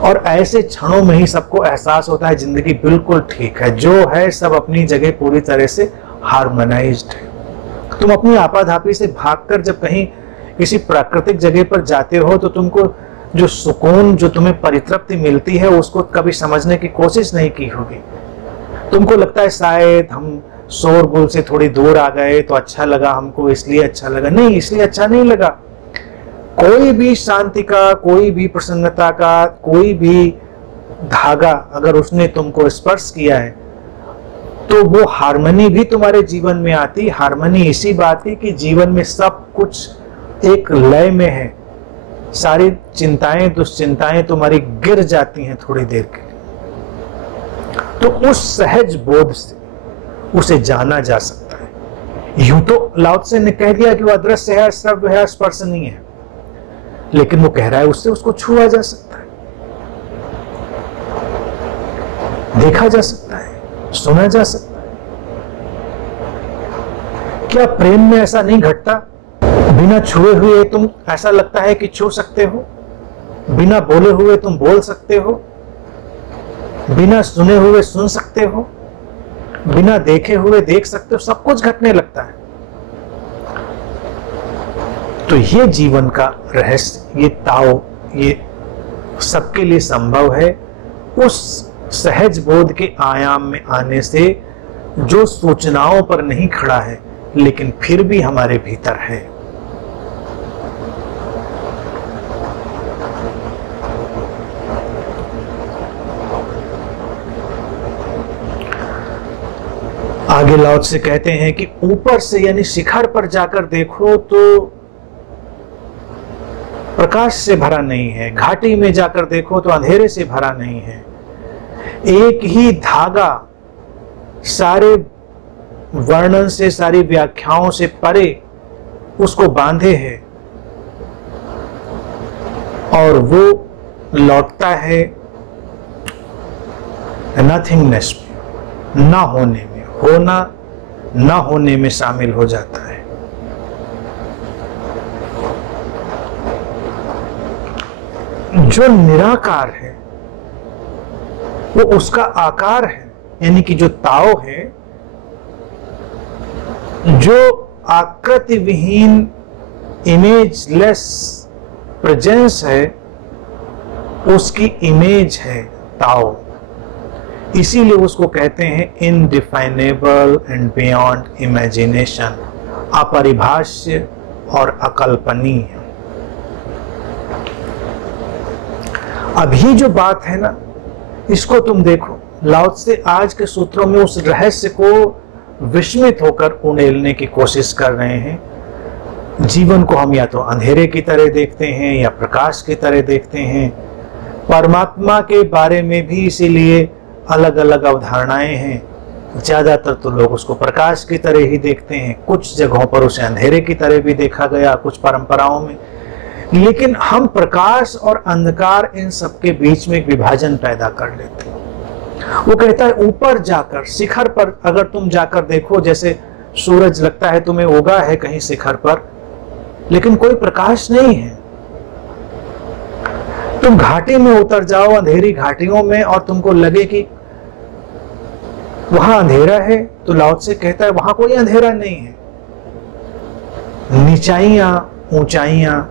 और ऐसे क्षणों में ही सबको एहसास होता है जिंदगी बिल्कुल ठीक है, जो है सब अपनी जगह पूरी तरह से हार्मोनाइज्ड है। तुम अपनी आपाधापी से भागकर जब कहीं किसी प्राकृतिक जगह पर जाते हो तो तुमको जो सुकून, जो तुम्हें परितृप्ति मिलती है, उसको कभी समझने की कोशिश नहीं की होगी। तुमको लगता है शायद हम शोरगुल से थोड़ी दूर आ गए तो अच्छा लगा हमको, इसलिए अच्छा लगा। नहीं, इसलिए अच्छा नहीं लगा। कोई भी शांति का, कोई भी प्रसन्नता का, कोई भी धागा अगर उसने तुमको स्पर्श किया है तो वो हार्मनी भी तुम्हारे जीवन में आती। हार्मनी इसी बात है कि जीवन में सब कुछ एक लय में है, सारी चिंताएं दुश्चिंताएं तुम्हारी गिर जाती हैं थोड़ी देर के लिए। तो उस सहज बोध से उसे जाना जा सकता है। यूं तो लाओ त्से ने कह दिया कि वो अदृश्य है, श्रव्य है, स्पर्शनीय है, लेकिन वो कह रहा है उससे उसको छुआ जा सकता है, देखा जा सकता है, सुना जा सकता है। क्या प्रेम में ऐसा नहीं घटता? बिना छुए हुए तुम ऐसा लगता है कि छू सकते हो, बिना बोले हुए तुम बोल सकते हो, बिना सुने हुए सुन सकते हो, बिना देखे हुए देख सकते हो, सब कुछ घटने लगता है। तो ये जीवन का रहस्य, ये ताओ, ये सबके लिए संभव है उस सहज बोध के आयाम में आने से जो सूचनाओं पर नहीं खड़ा है लेकिन फिर भी हमारे भीतर है। आगे लाओ त्से कहते हैं कि ऊपर से यानी शिखर पर जाकर देखो तो प्रकाश से भरा नहीं है, घाटी में जाकर देखो तो अंधेरे से भरा नहीं है। एक ही धागा सारे वर्णन से, सारी व्याख्याओं से परे उसको बांधे है और वो लौटता है नथिंगनेस में, ना होने में, होना ना होने में शामिल हो जाता है। जो निराकार है वो उसका आकार है, यानी कि जो ताओ है, जो आकृति विहीन इमेजलेस प्रेजेंस है, उसकी इमेज है ताओ। इसीलिए उसको कहते हैं इनडिफाइनेबल एंड बियॉन्ड इमेजिनेशन, अपरिभाष्य और अकल्पनीय। अभी जो बात है ना, इसको तुम देखो, लाओ त्से आज के सूत्रों में उस रहस्य को विस्मित होकर उड़ेलने की कोशिश कर रहे हैं। जीवन को हम या तो अंधेरे की तरह देखते हैं या प्रकाश की तरह देखते हैं। परमात्मा के बारे में भी इसीलिए अलग अलग अवधारणाएं हैं। ज्यादातर तो लोग उसको प्रकाश की तरह ही देखते हैं, कुछ जगहों पर उसे अंधेरे की तरह भी देखा गया, कुछ परंपराओं में। लेकिन हम प्रकाश और अंधकार इन सबके बीच में एक विभाजन पैदा कर लेते हैं। वो कहता है ऊपर जाकर, शिखर पर अगर तुम जाकर देखो, जैसे सूरज लगता है तुम्हें उगा है कहीं शिखर पर, लेकिन कोई प्रकाश नहीं है। तुम घाटी में उतर जाओ, अंधेरी घाटियों में, और तुमको लगे कि वहां अंधेरा है, तो लाओ त्से कहता है वहां कोई अंधेरा नहीं है। नीचाइयां ऊंचाइयां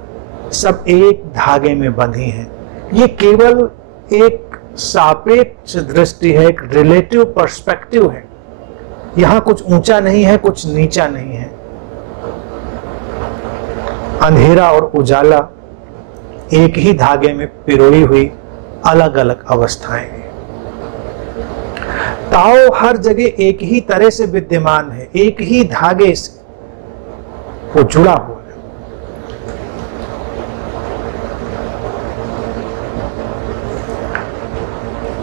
सब एक धागे में बंधी हैं। ये केवल एक सापेक्ष दृष्टि है, एक रिलेटिव पर्सपेक्टिव है। यहां कुछ ऊंचा नहीं है, कुछ नीचा नहीं है। अंधेरा और उजाला एक ही धागे में पिरोई हुई अलग अलग अवस्थाएं हैं। ताओ हर जगह एक ही तरह से विद्यमान है, एक ही धागे से वो जुड़ा हुआ है।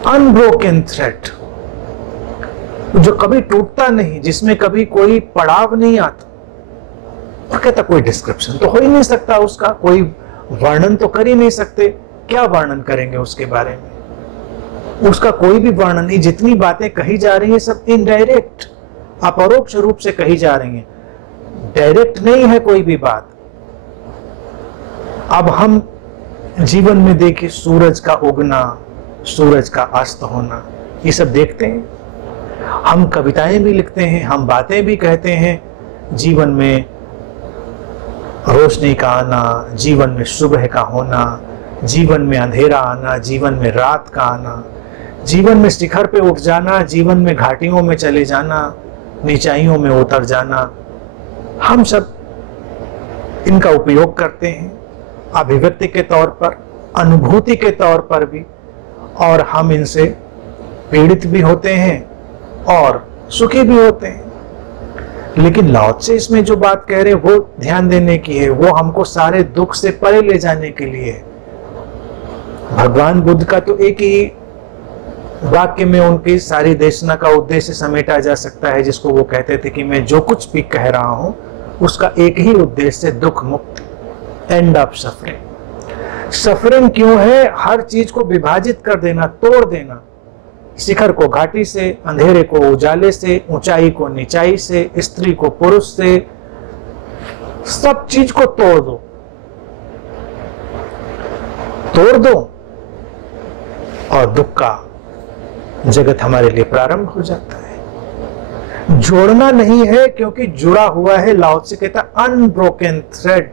अनब्रोकन थ्रेड, जो कभी टूटता नहीं, जिसमें कभी कोई पड़ाव नहीं आता। और कहता कोई डिस्क्रिप्शन तो हो ही नहीं सकता उसका, कोई वर्णन तो कर ही नहीं सकते। क्या वर्णन करेंगे उसके बारे में? उसका कोई भी वर्णन नहीं। जितनी बातें कही जा रही हैं सब इनडायरेक्ट, अपरोक्ष रूप से कही जा रही हैं, डायरेक्ट नहीं है कोई भी बात। अब हम जीवन में देखें सूरज का उगना, सूरज का अस्त होना, ये सब देखते हैं। हम कविताएं भी लिखते हैं, हम बातें भी कहते हैं। जीवन में रोशनी का आना, जीवन में सुबह का होना, जीवन में अंधेरा आना, जीवन में रात का आना, जीवन में शिखर पे उठ जाना, जीवन में घाटियों में चले जाना, नीचाइयों में उतर जाना। हम सब इनका उपयोग करते हैं अभिव्यक्ति के तौर पर, अनुभूति के तौर पर भी, और हम इनसे पीड़ित भी होते हैं और सुखी भी होते हैं। लेकिन लाओ त्से इसमें जो बात कह रहे हैं वो ध्यान देने की है, वो हमको सारे दुख से परे ले जाने के लिए है। भगवान बुद्ध का तो एक ही वाक्य में उनकी सारी देशना का उद्देश्य समेटा जा सकता है, जिसको वो कहते थे कि मैं जो कुछ भी कह रहा हूं उसका एक ही उद्देश्य दुख मुक्ति, एंड ऑफ सफरिंग। सफरिंग क्यों है? हर चीज को विभाजित कर देना, तोड़ देना, शिखर को घाटी से, अंधेरे को उजाले से, ऊंचाई को नीचाई से, स्त्री को पुरुष से, सब चीज को तोड़ दो, तोड़ दो और दुख का जगत हमारे लिए प्रारंभ हो जाता है। जोड़ना नहीं है, क्योंकि जुड़ा हुआ है। लाओ त्से कहता अनब्रोकन थ्रेड,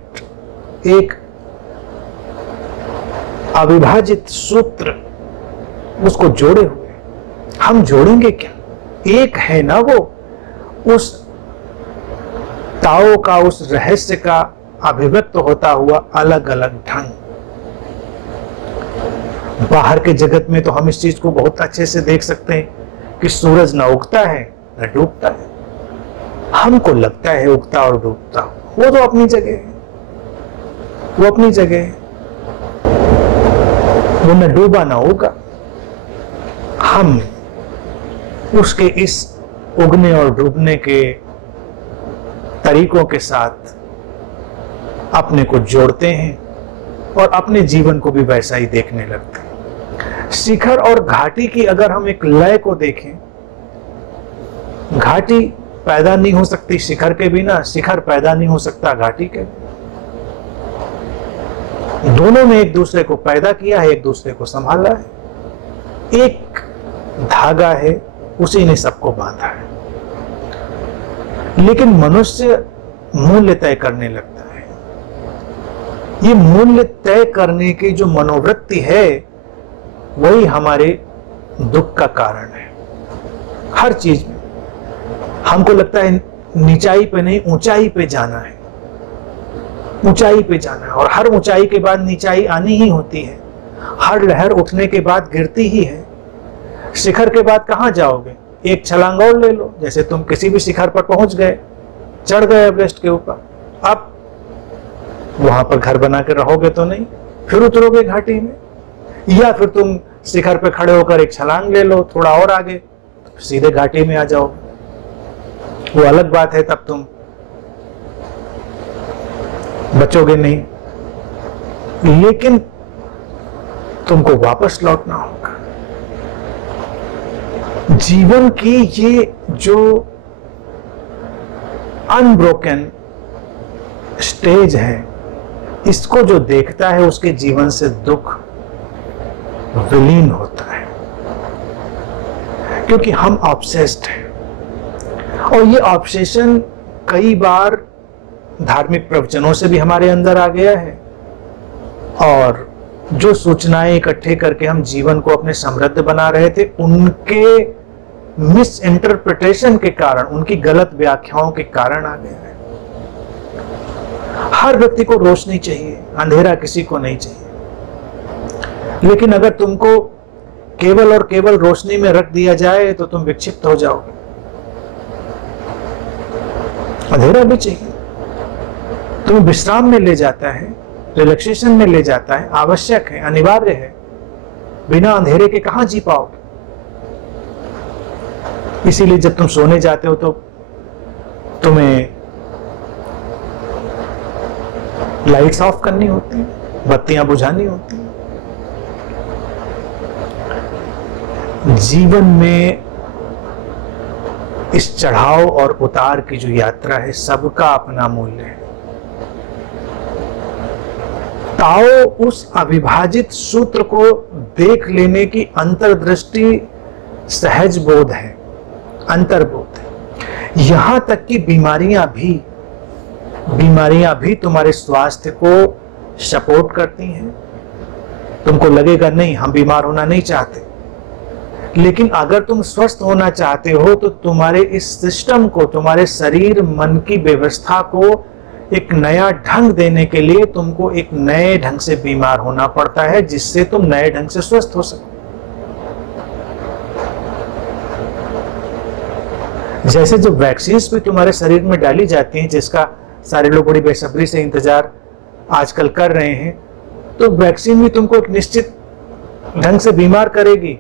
एक अविभाजित सूत्र, उसको जोड़े हुए। हम जोड़ेंगे क्या? एक है ना वो, उस ताओ का, उस रहस्य का अभिव्यक्त होता हुआ अलग अलग ढंग। बाहर के जगत में तो हम इस चीज को बहुत अच्छे से देख सकते हैं कि सूरज ना उगता है ना डूबता है। हमको लगता है उगता और डूबता, वो तो अपनी जगह है, वो अपनी जगह है, वो न डूबा ना होगा। हम उसके इस उगने और डूबने के तरीकों के साथ अपने को जोड़ते हैं और अपने जीवन को भी वैसा ही देखने लगते हैं। शिखर और घाटी की अगर हम एक लय को देखें, घाटी पैदा नहीं हो सकती शिखर के बिना, शिखर पैदा नहीं हो सकता घाटी के बिना। दोनों ने एक दूसरे को पैदा किया है, एक दूसरे को संभाला है, एक धागा है, उसी ने सबको बांधा है। लेकिन मनुष्य मूल्य तय करने लगता है। ये मूल्य तय करने की जो मनोवृत्ति है वही हमारे दुख का कारण है। हर चीज में हमको लगता है नीचाई पे नहीं ऊंचाई पे जाना है, ऊंचाई पे जाना है, और हर ऊंचाई के बाद नीचाई आनी ही होती है। हर लहर उठने के बाद गिरती ही है। शिखर के बाद कहां जाओगे? एक छलांग और ले लो। जैसे तुम किसी भी शिखर पर पहुंच गए, चढ़ गए एवरेस्ट के ऊपर, अब वहां पर घर बना के रहोगे तो नहीं, फिर उतरोगे घाटी में, या फिर तुम शिखर पे खड़े होकर एक छलांग ले लो थोड़ा और आगे, तो सीधे घाटी में आ जाओगे। वो अलग बात है, तब तुम बचोगे नहीं, लेकिन तुमको वापस लौटना होगा। जीवन की ये जो अनब्रोकन स्टेज है, इसको जो देखता है उसके जीवन से दुख विलीन होता है, क्योंकि हम ऑब्सेस्ड हैं। और ये ऑब्सेशन कई बार धार्मिक प्रवचनों से भी हमारे अंदर आ गया है, और जो सूचनाएं इकट्ठे करके हम जीवन को अपने समृद्ध बना रहे थे, उनके मिस इंटरप्रिटेशन के कारण, उनकी गलत व्याख्याओं के कारण आ गया है। हर व्यक्ति को रोशनी चाहिए, अंधेरा किसी को नहीं चाहिए। लेकिन अगर तुमको केवल और केवल रोशनी में रख दिया जाए तो तुम विक्षिप्त हो जाओगे। अंधेरा भी चाहिए, तुम्हें विश्राम में ले जाता है, रिलैक्सेशन में ले जाता है, आवश्यक है, अनिवार्य है। बिना अंधेरे के कहां जी पाओगे? इसीलिए जब तुम सोने जाते हो तो तुम्हें लाइट्स ऑफ करनी होती है, बत्तियां बुझानी होती हैं। जीवन में इस चढ़ाव और उतार की जो यात्रा है, सबका अपना मूल्य है। ताओ उस अविभाजित सूत्र को देख लेने की अंतर्दृष्टि सहज बोध है, अंतर्बोध है। यहां तक कि बीमारियां भी तुम्हारे स्वास्थ्य को सपोर्ट करती हैं। तुमको लगेगा नहीं, हम बीमार होना नहीं चाहते, लेकिन अगर तुम स्वस्थ होना चाहते हो तो तुम्हारे इस सिस्टम को, तुम्हारे शरीर मन की व्यवस्था को एक नया ढंग देने के लिए तुमको एक नए ढंग से बीमार होना पड़ता है, जिससे तुम नए ढंग से स्वस्थ हो सको। जैसे जो वैक्सीन भी तुम्हारे शरीर में डाली जाती हैं, जिसका सारे लोग बड़ी बेसब्री से इंतजार आजकल कर रहे हैं, तो वैक्सीन भी तुमको एक निश्चित ढंग से बीमार करेगी,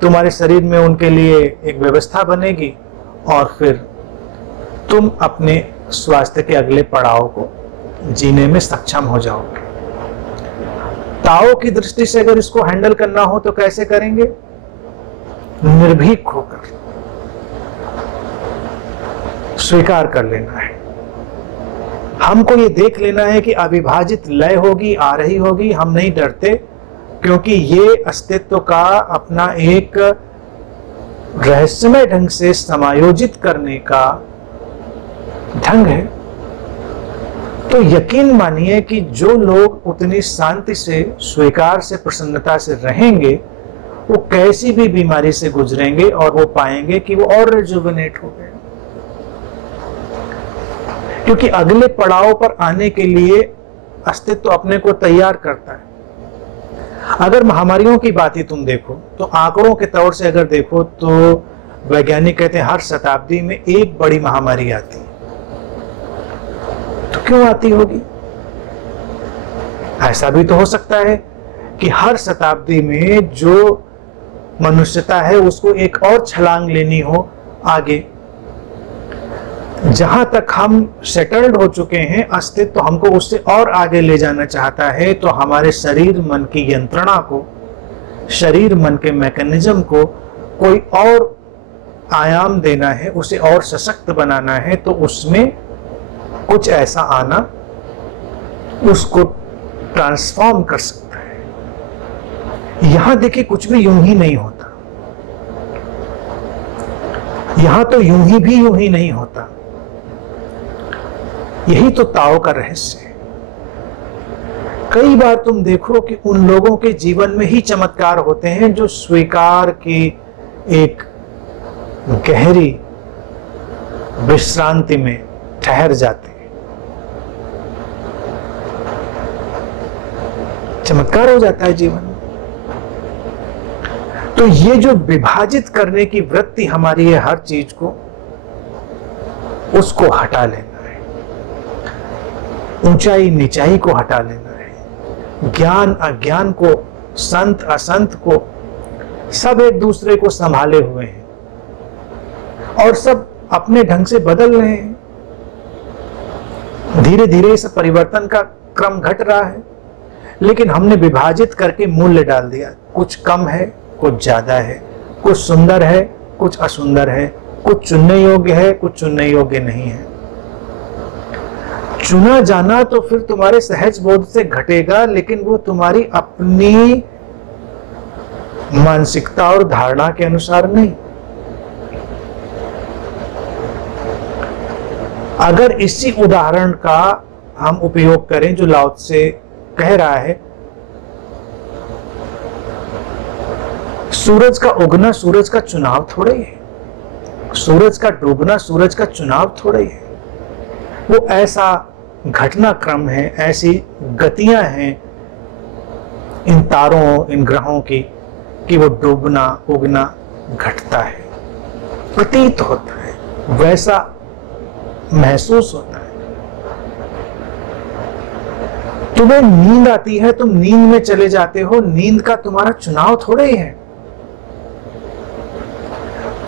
तुम्हारे शरीर में उनके लिए एक व्यवस्था बनेगी और फिर तुम अपने स्वास्थ्य के अगले पड़ाव को जीने में सक्षम हो जाओगे। ताओ की दृष्टि से अगर इसको हैंडल करना हो तो कैसे करेंगे? निर्भीक होकर स्वीकार कर लेना है। हमको ये देख लेना है कि अविभाजित लय होगी, आ रही होगी, हम नहीं डरते, क्योंकि ये अस्तित्व का अपना एक रहस्यमय ढंग से समायोजित करने का ढंग है। तो यकीन मानिए कि जो लोग उतनी शांति से, स्वीकार से, प्रसन्नता से रहेंगे, वो कैसी भी बीमारी से गुजरेंगे और वो पाएंगे कि वो और रिजुविनेट हो गए, क्योंकि अगले पड़ाव पर आने के लिए अस्तित्व अपने को तैयार करता है। अगर महामारियों की बात ही तुम देखो तो आंकड़ों के तौर से अगर देखो तो वैज्ञानिक कहते हैं हर शताब्दी में एक बड़ी महामारी आती है। तो क्यों आती होगी? ऐसा भी तो हो सकता है कि हर शताब्दी में जो मनुष्यता है उसको एक और छलांग लेनी हो आगे। जहां तक हम सेटल्ड हो चुके हैं, अस्तित्व तो हमको उससे और आगे ले जाना चाहता है। तो हमारे शरीर मन की यंत्रणा को, शरीर मन के मैकेनिज्म को कोई और आयाम देना है, उसे और सशक्त बनाना है। तो उसमें कुछ ऐसा आना उसको ट्रांसफॉर्म कर सकता है। यहां देखिए कुछ भी यूं ही नहीं होता, यहां तो यूं ही नहीं होता। यही तो ताओ का रहस्य है। कई बार तुम देखो कि उन लोगों के जीवन में ही चमत्कार होते हैं जो स्वीकार की एक गहरी विश्रांति में ठहर जाते हैं। चमत्कार हो जाता है जीवन में। तो ये जो विभाजित करने की वृत्ति हमारी है हर चीज को, उसको हटा लेना है। ऊंचाई नीचाई को हटा लेना है। ज्ञान अज्ञान को, संत असंत को, सब एक दूसरे को संभाले हुए हैं और सब अपने ढंग से बदल रहे हैं। धीरे धीरे इस परिवर्तन का क्रम घट रहा है, लेकिन हमने विभाजित करके मूल्य डाल दिया। कुछ कम है, कुछ ज्यादा है, कुछ सुंदर है, कुछ असुंदर है, कुछ चुनने योग्य है, कुछ चुनने योग्य नहीं है। चुना जाना तो फिर तुम्हारे सहज बोध से घटेगा, लेकिन वो तुम्हारी अपनी मानसिकता और धारणा के अनुसार नहीं। अगर इसी उदाहरण का हम उपयोग करें जो लाओ त्से कह रहा है, सूरज का उगना सूरज का चुनाव थोड़ा ही है, सूरज का डूबना सूरज का चुनाव थोड़ा ही है। वो ऐसा घटनाक्रम है, ऐसी गतियां हैं इन तारों, इन ग्रहों की, कि वो डूबना उगना घटता है, प्रतीत होता है, वैसा महसूस होता है। तुम्हें नींद आती है, तुम नींद में चले जाते हो, नींद का तुम्हारा चुनाव थोड़ा ही है।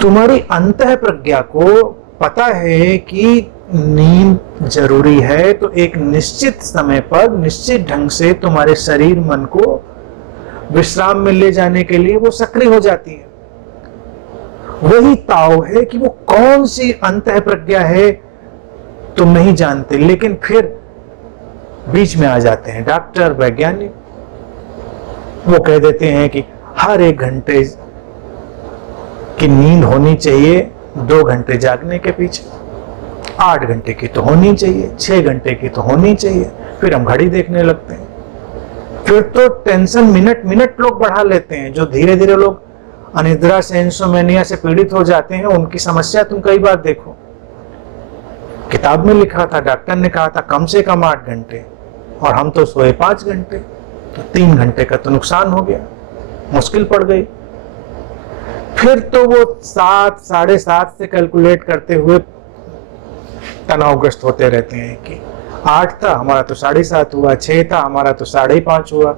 तुम्हारी अंतः प्रज्ञा को पता है कि नींद जरूरी है, तो एक निश्चित समय पर निश्चित ढंग से तुम्हारे शरीर मन को विश्राम में ले जाने के लिए वो सक्रिय हो जाती है। वही ताओ है कि वो कौन सी अंतः प्रज्ञा है तुम नहीं जानते, लेकिन फिर बीच में आ जाते हैं डॉक्टर, वैज्ञानिक। वो कह देते हैं कि हर 1 घंटे की नींद होनी चाहिए 2 घंटे जागने के पीछे, 8 घंटे की तो होनी चाहिए, 6 घंटे की तो होनी चाहिए। फिर हम घड़ी देखने लगते हैं। फिर तो टेंशन मिनट मिनट लोग बढ़ा लेते हैं। जो धीरे धीरे लोग अनिद्रा से, इंसोमेनिया से पीड़ित हो जाते हैं, उनकी समस्या तुम कई बार देखो। किताब में लिखा था, डॉक्टर ने कहा था कम से कम 8 घंटे, और हम तो सोए 5 घंटे, तो 3 घंटे का तो नुकसान हो गया, मुश्किल पड़ गई। फिर तो वो 7, 7:30 से कैलकुलेट करते हुए तनावग्रस्त होते रहते हैं कि 8 था हमारा तो 7:30 हुआ, 6 था हमारा तो 5:30 हुआ,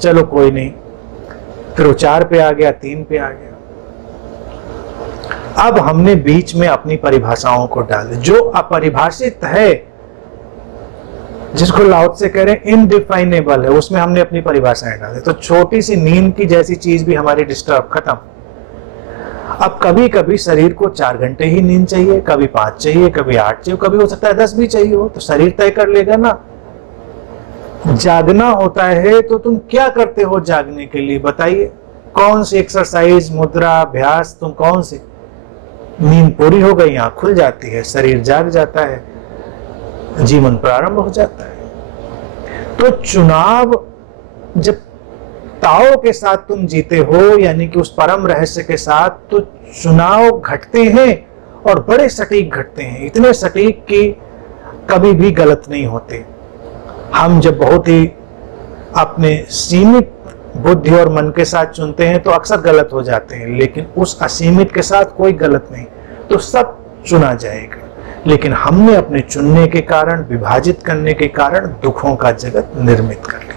चलो कोई नहीं। फिर वो 4 पे आ गया, 3 पे आ गया। अब हमने बीच में अपनी परिभाषाओं को डाल दिया। जो अपरिभाषित है, जिसको लाओ से कह रहे हैं इनडिफाइनेबल है, उसमें हमने अपनी परिभाषाएं डाल दी। तो छोटी सी नींद की जैसी चीज भी हमारी डिस्टर्ब, खत्म। अब कभी कभी शरीर को 4 घंटे ही नींद चाहिए, कभी 5 चाहिए, कभी 8 चाहिए, कभी हो सकता है 10 भी चाहिए हो, तो शरीर तय कर लेगा ना। जागना होता है तो तुम क्या करते हो जागने के लिए, बताइए। कौन सी एक्सरसाइज, मुद्रा, अभ्यास, तुम कौन सी? नींद पूरी हो गई, आंख खुल जाती है, शरीर जाग जाता है, जीवन प्रारंभ हो जाता है। तो चुनाव जब ताओ के साथ तुम जीते हो, यानी कि उस परम रहस्य के साथ, तो चुनाव घटते हैं और बड़े सटीक घटते हैं, इतने सटीक कि कभी भी गलत नहीं होते। हम जब बहुत ही अपने सीमित बुद्धि और मन के साथ चुनते हैं तो अक्सर गलत हो जाते हैं, लेकिन उस असीमित के साथ कोई गलत नहीं, तो सब चुना जाएगा। लेकिन हमने अपने चुनने के कारण, विभाजित करने के कारण दुखों का जगत निर्मित कर लिया,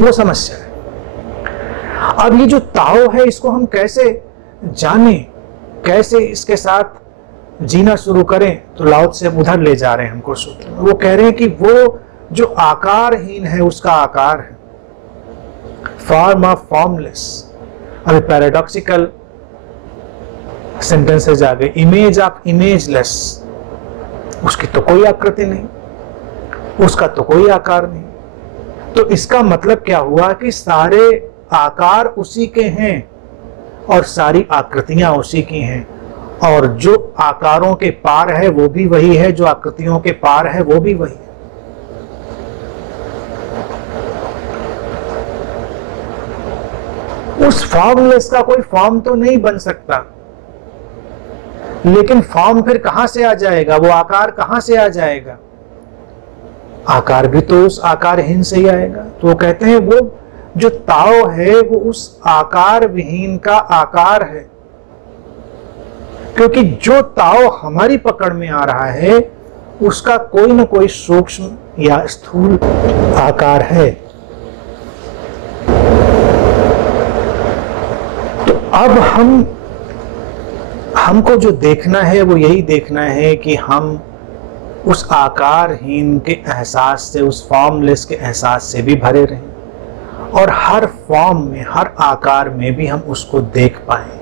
वो समस्या है। अब ये जो ताओ है, इसको हम कैसे जाने, कैसे इसके साथ जीना शुरू करें? तो लाओ से उधर ले जा रहे हैं हमको सूत्र। वो कह रहे हैं कि वो जो आकारहीन है उसका आकार है, फॉर्म ऑफ फॉर्मलेस। अभी पैराडॉक्सिकल सेंटेंसेस आ गए, इमेज ऑफ इमेजलेस, उसकी तो कोई आकृति नहीं, उसका तो कोई आकार नहीं। तो इसका मतलब क्या हुआ कि सारे आकार उसी के हैं और सारी आकृतियां उसी की हैं, और जो आकारों के पार है वो भी वही है, जो आकृतियों के पार है वो भी वही है। उस फॉर्मलेस का कोई फॉर्म तो नहीं बन सकता, लेकिन फॉर्म फिर कहां से आ जाएगा, वो आकार कहां से आ जाएगा? आकार भी तो उस आकारहीन से ही आएगा। तो वो कहते हैं वो जो ताओ है वो उस आकार विहीन का आकार है, क्योंकि जो ताओ हमारी पकड़ में आ रहा है उसका कोई ना कोई सूक्ष्म या स्थूल आकार है। तो अब हमको जो देखना है वो यही देखना है कि हम उस आकारहीन के एहसास से, उस फॉर्मलेस के एहसास से भी भरे रहें, और हर फॉर्म में, हर आकार में भी हम उसको देख पाएं।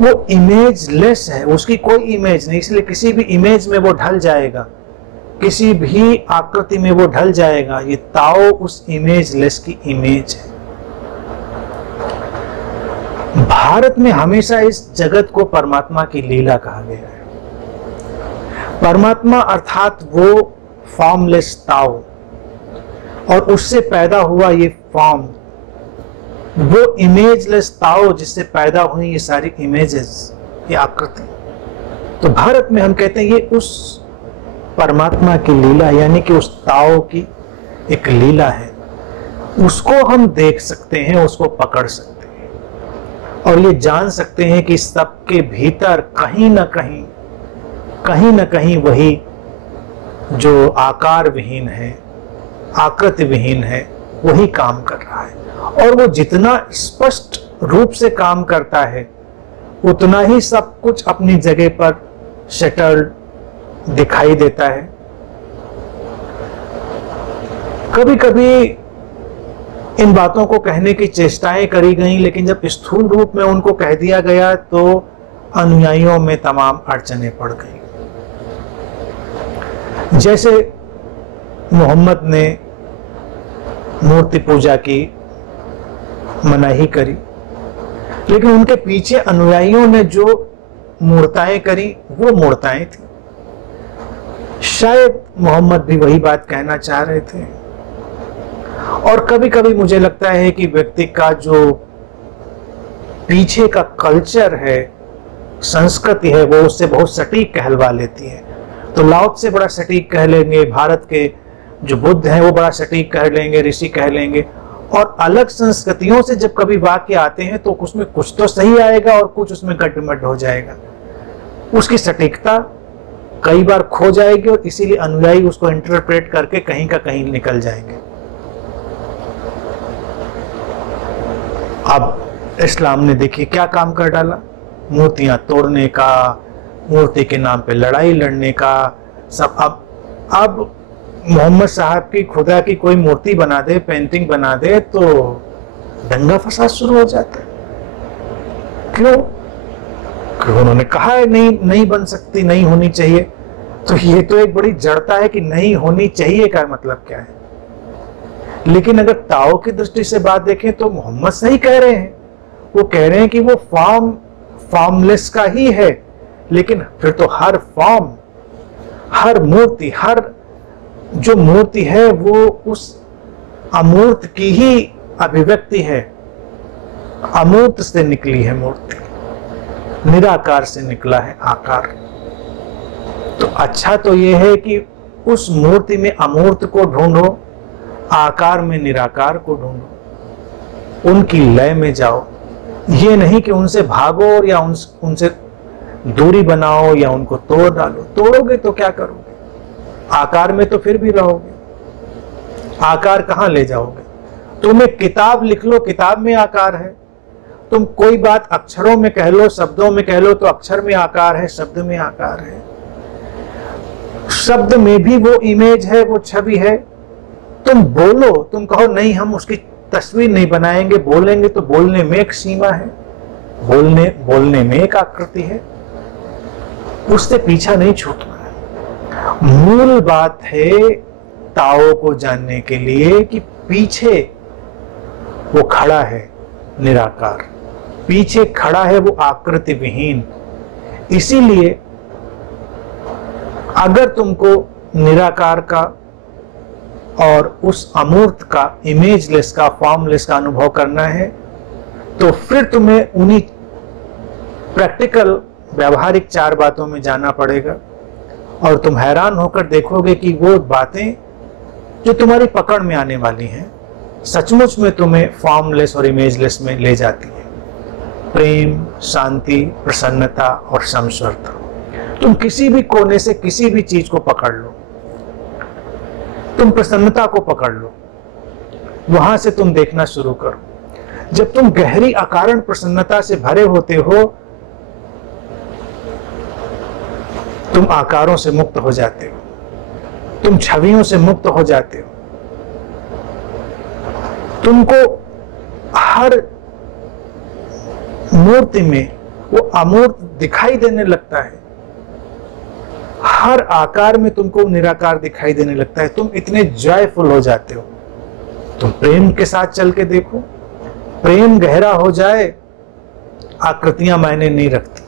वो इमेजलेस है, उसकी कोई इमेज नहीं, इसलिए किसी भी इमेज में वो ढल जाएगा, किसी भी आकृति में वो ढल जाएगा। ये ताओ उस इमेजलेस की इमेज है। भारत में हमेशा इस जगत को परमात्मा की लीला कहा गया है। परमात्मा अर्थात वो फॉर्मलेस ताओ, और उससे पैदा हुआ ये फॉर्म, वो इमेजलेस ताओ जिससे पैदा हुई ये सारी इमेजेस, ये आकृति। तो भारत में हम कहते हैं ये उस परमात्मा की लीला, यानी कि उस ताओ की एक लीला है। उसको हम देख सकते हैं, उसको पकड़ सकते हैं, और ये जान सकते हैं कि सबके भीतर कहीं ना कहीं वही जो आकार विहीन है, आकृति विहीन है, वही काम कर रहा है। और वो जितना स्पष्ट रूप से काम करता है उतना ही सब कुछ अपनी जगह पर सेटल्ड दिखाई देता है। कभी कभी इन बातों को कहने की चेष्टाएं करी गई, लेकिन जब स्थूल रूप में उनको कह दिया गया तो अनुयायियों में तमाम अड़चनें पड़ गई। जैसे मोहम्मद ने मूर्ति पूजा की मनाही करी, लेकिन उनके पीछे अनुयायियों ने जो मूर्ताएं करी वो मूर्ताएं थी। शायद मोहम्मद भी वही बात कहना चाह रहे थे। और कभी कभी मुझे लगता है कि व्यक्ति का जो पीछे का कल्चर है, संस्कृति है, वो उससे बहुत सटीक कहलवा लेती है। तो लाओ से बड़ा सटीक कह लेंगे, भारत के जो बुद्ध हैं वो बड़ा सटीक कह लेंगे, ऋषि कह लेंगे, और अलग संस्कृतियों से जब कभी वाक्य आते हैं तो उसमें कुछ तो सही आएगा और कुछ उसमें गड्ढमड्ढ हो जाएगा, उसकी सटीकता कई बार खो जाएगी और इसीलिए अनुयायी उसको इंटरप्रेट करके कहीं का कहीं निकल जाएंगे। अब इस्लाम ने देखिए क्या काम कर डाला, मूर्तियां तोड़ने का, मूर्ति के नाम पे लड़ाई लड़ने का सब। अब मोहम्मद साहब की खुदा की कोई मूर्ति बना दे, पेंटिंग बना दे तो दंगा फसाद शुरू हो जाता है। क्यों? क्योंकि उन्होंने कहा है नहीं बन सकती, नहीं होनी चाहिए। तो ये तो एक बड़ी जड़ता है कि नहीं होनी चाहिए का मतलब क्या है। लेकिन अगर ताओ की दृष्टि से बात देखें तो मोहम्मद सही कह रहे हैं, वो कह रहे हैं कि वो फॉर्मलेस का ही है, लेकिन फिर तो हर फॉर्म, हर मूर्ति, हर जो मूर्ति है वो उस अमूर्त की ही अभिव्यक्ति है। अमूर्त से निकली है मूर्ति, निराकार से निकला है आकार। तो अच्छा तो यह है कि उस मूर्ति में अमूर्त को ढूंढो, आकार में निराकार को ढूंढो, उनकी लय में जाओ। ये नहीं कि उनसे भागो या उनसे दूरी बनाओ या उनको तोड़ डालो। तोड़ोगे तो क्या करोगे? आकार में तो फिर भी रहोगे। आकार कहां ले जाओगे? तुम एक किताब लिख लो, किताब में आकार है। तुम कोई बात अक्षरों में कह लो, शब्दों में कह लो, तो अक्षर में आकार है, शब्द में आकार है। शब्द में भी वो इमेज है, वो छवि है। तुम बोलो, तुम कहो नहीं हम उसकी तस्वीर नहीं बनाएंगे, बोलेंगे तो बोलने में एक सीमा है, बोलने में एक आकृति है, उससे पीछा नहीं छूटना है। मूल बात है ताओ को जानने के लिए कि पीछे वो खड़ा है निराकार, पीछे खड़ा है वो आकृति विहीन। इसीलिए अगर तुमको निराकार का और उस अमूर्त का, इमेजलेस का, फॉर्मलेस का अनुभव करना है तो फिर तुम्हें उन्हीं प्रैक्टिकल व्यवहारिक 4 बातों में जाना पड़ेगा। और तुम हैरान होकर देखोगे कि वो बातें जो तुम्हारी पकड़ में आने वाली हैं सचमुच में तुम्हें फॉर्मलेस और इमेजलेस में ले जाती है। प्रेम, शांति, प्रसन्नता और समस्वरता। तुम किसी भी कोने से किसी भी चीज को पकड़ लो, तुम प्रसन्नता को पकड़ लो, वहां से तुम देखना शुरू करो। जब तुम गहरी अकारण प्रसन्नता से भरे होते हो, तुम आकारों से मुक्त हो जाते हो, तुम छवियों से मुक्त हो जाते हो। तुमको हर मूर्ति में वो अमूर्त दिखाई देने लगता है, हर आकार में तुमको निराकार दिखाई देने लगता है। तुम इतने जॉयफुल हो जाते हो। तुम प्रेम के साथ चल के देखो, प्रेम गहरा हो जाए, आकृतियां मायने नहीं रखती,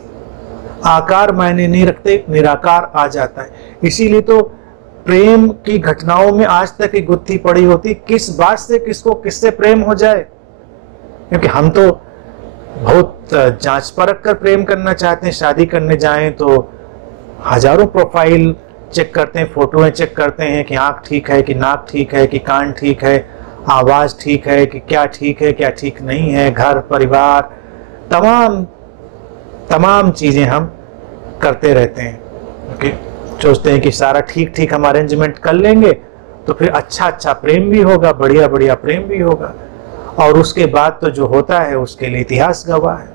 आकार मायने नहीं रखते, निराकार आ जाता है। इसीलिए तो प्रेम की घटनाओं में आज तक एक गुत्थी पड़ी होती, किस बात से किसको किससे प्रेम हो जाए। क्योंकि हम तो बहुत जांच परख कर प्रेम करना चाहते हैं। शादी करने जाएं तो हजारों प्रोफाइल चेक करते हैं, फोटोएं चेक करते हैं कि आंख ठीक है कि नाक ठीक है कि कान ठीक है, आवाज ठीक है कि क्या ठीक है क्या ठीक नहीं है, घर परिवार तमाम चीजें हम करते रहते हैं। सोचते हैं कि सारा ठीक ठीक हम अरेंजमेंट कर लेंगे तो फिर अच्छा प्रेम भी होगा, बढ़िया प्रेम भी होगा। और उसके बाद तो जो होता है उसके लिए इतिहास गवाह है।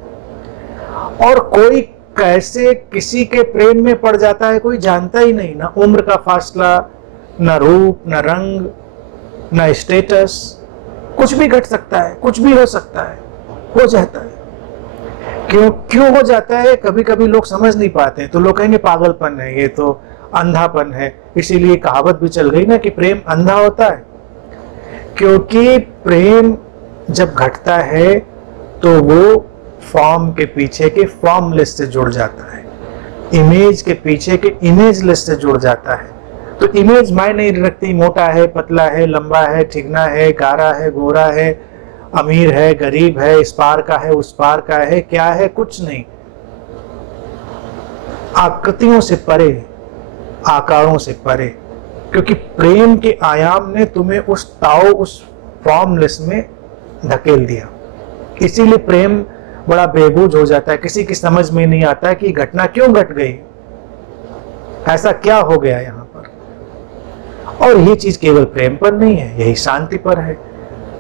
और कोई कैसे किसी के प्रेम में पड़ जाता है कोई जानता ही नहीं। ना उम्र का फासला, ना रूप, ना रंग, ना स्टेटस, कुछ भी घट सकता है, कुछ भी हो सकता है, हो जाता है। क्यों हो जाता है कभी कभी लोग समझ नहीं पाते। तो लोग कहेंगे पागलपन है, ये तो अंधापन है। इसीलिए कहावत भी चल गई ना कि प्रेम अंधा होता है। क्योंकि प्रेम जब घटता है तो वो फॉर्म के पीछे के फॉर्मलेस से जुड़ जाता है, इमेज के पीछे के इमेजलेस से जुड़ जाता है। तो इमेज मायने नहीं रखती, मोटा है, पतला है, लंबा है, ठिगना है, गारा है, गोरा है, अमीर है, गरीब है, इस पार का है, उस पार का है, क्या है, कुछ नहीं। आकृतियों से परे, आकारों से परे। क्योंकि प्रेम के आयाम ने तुम्हें उस ताओ, उस फॉर्मलेस में धकेल दिया। इसीलिए प्रेम बड़ा बेबूझ हो जाता है, किसी की समझ में नहीं आता है कि घटना क्यों घट गई, ऐसा क्या हो गया यहाँ पर। और ये चीज केवल प्रेम पर नहीं है, यही शांति पर है।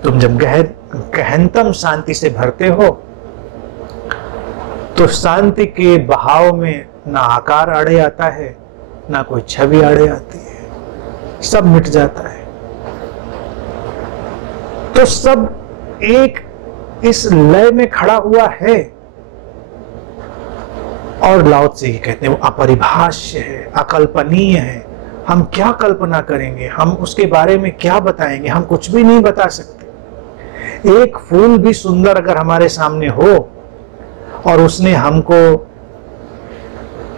तुम जब गहनतम शांति से भरते हो तो शांति के बहाव में ना आकार आड़े आता है, ना कोई छवि आड़े आती है, सब मिट जाता है। तो सब एक इस लय में खड़ा हुआ है। और लाओ त्से कहते हैं वो अपरिभाष्य है, अकल्पनीय है। हम क्या कल्पना करेंगे, हम उसके बारे में क्या बताएंगे, हम कुछ भी नहीं बता सकते। एक फूल भी सुंदर अगर हमारे सामने हो और उसने हमको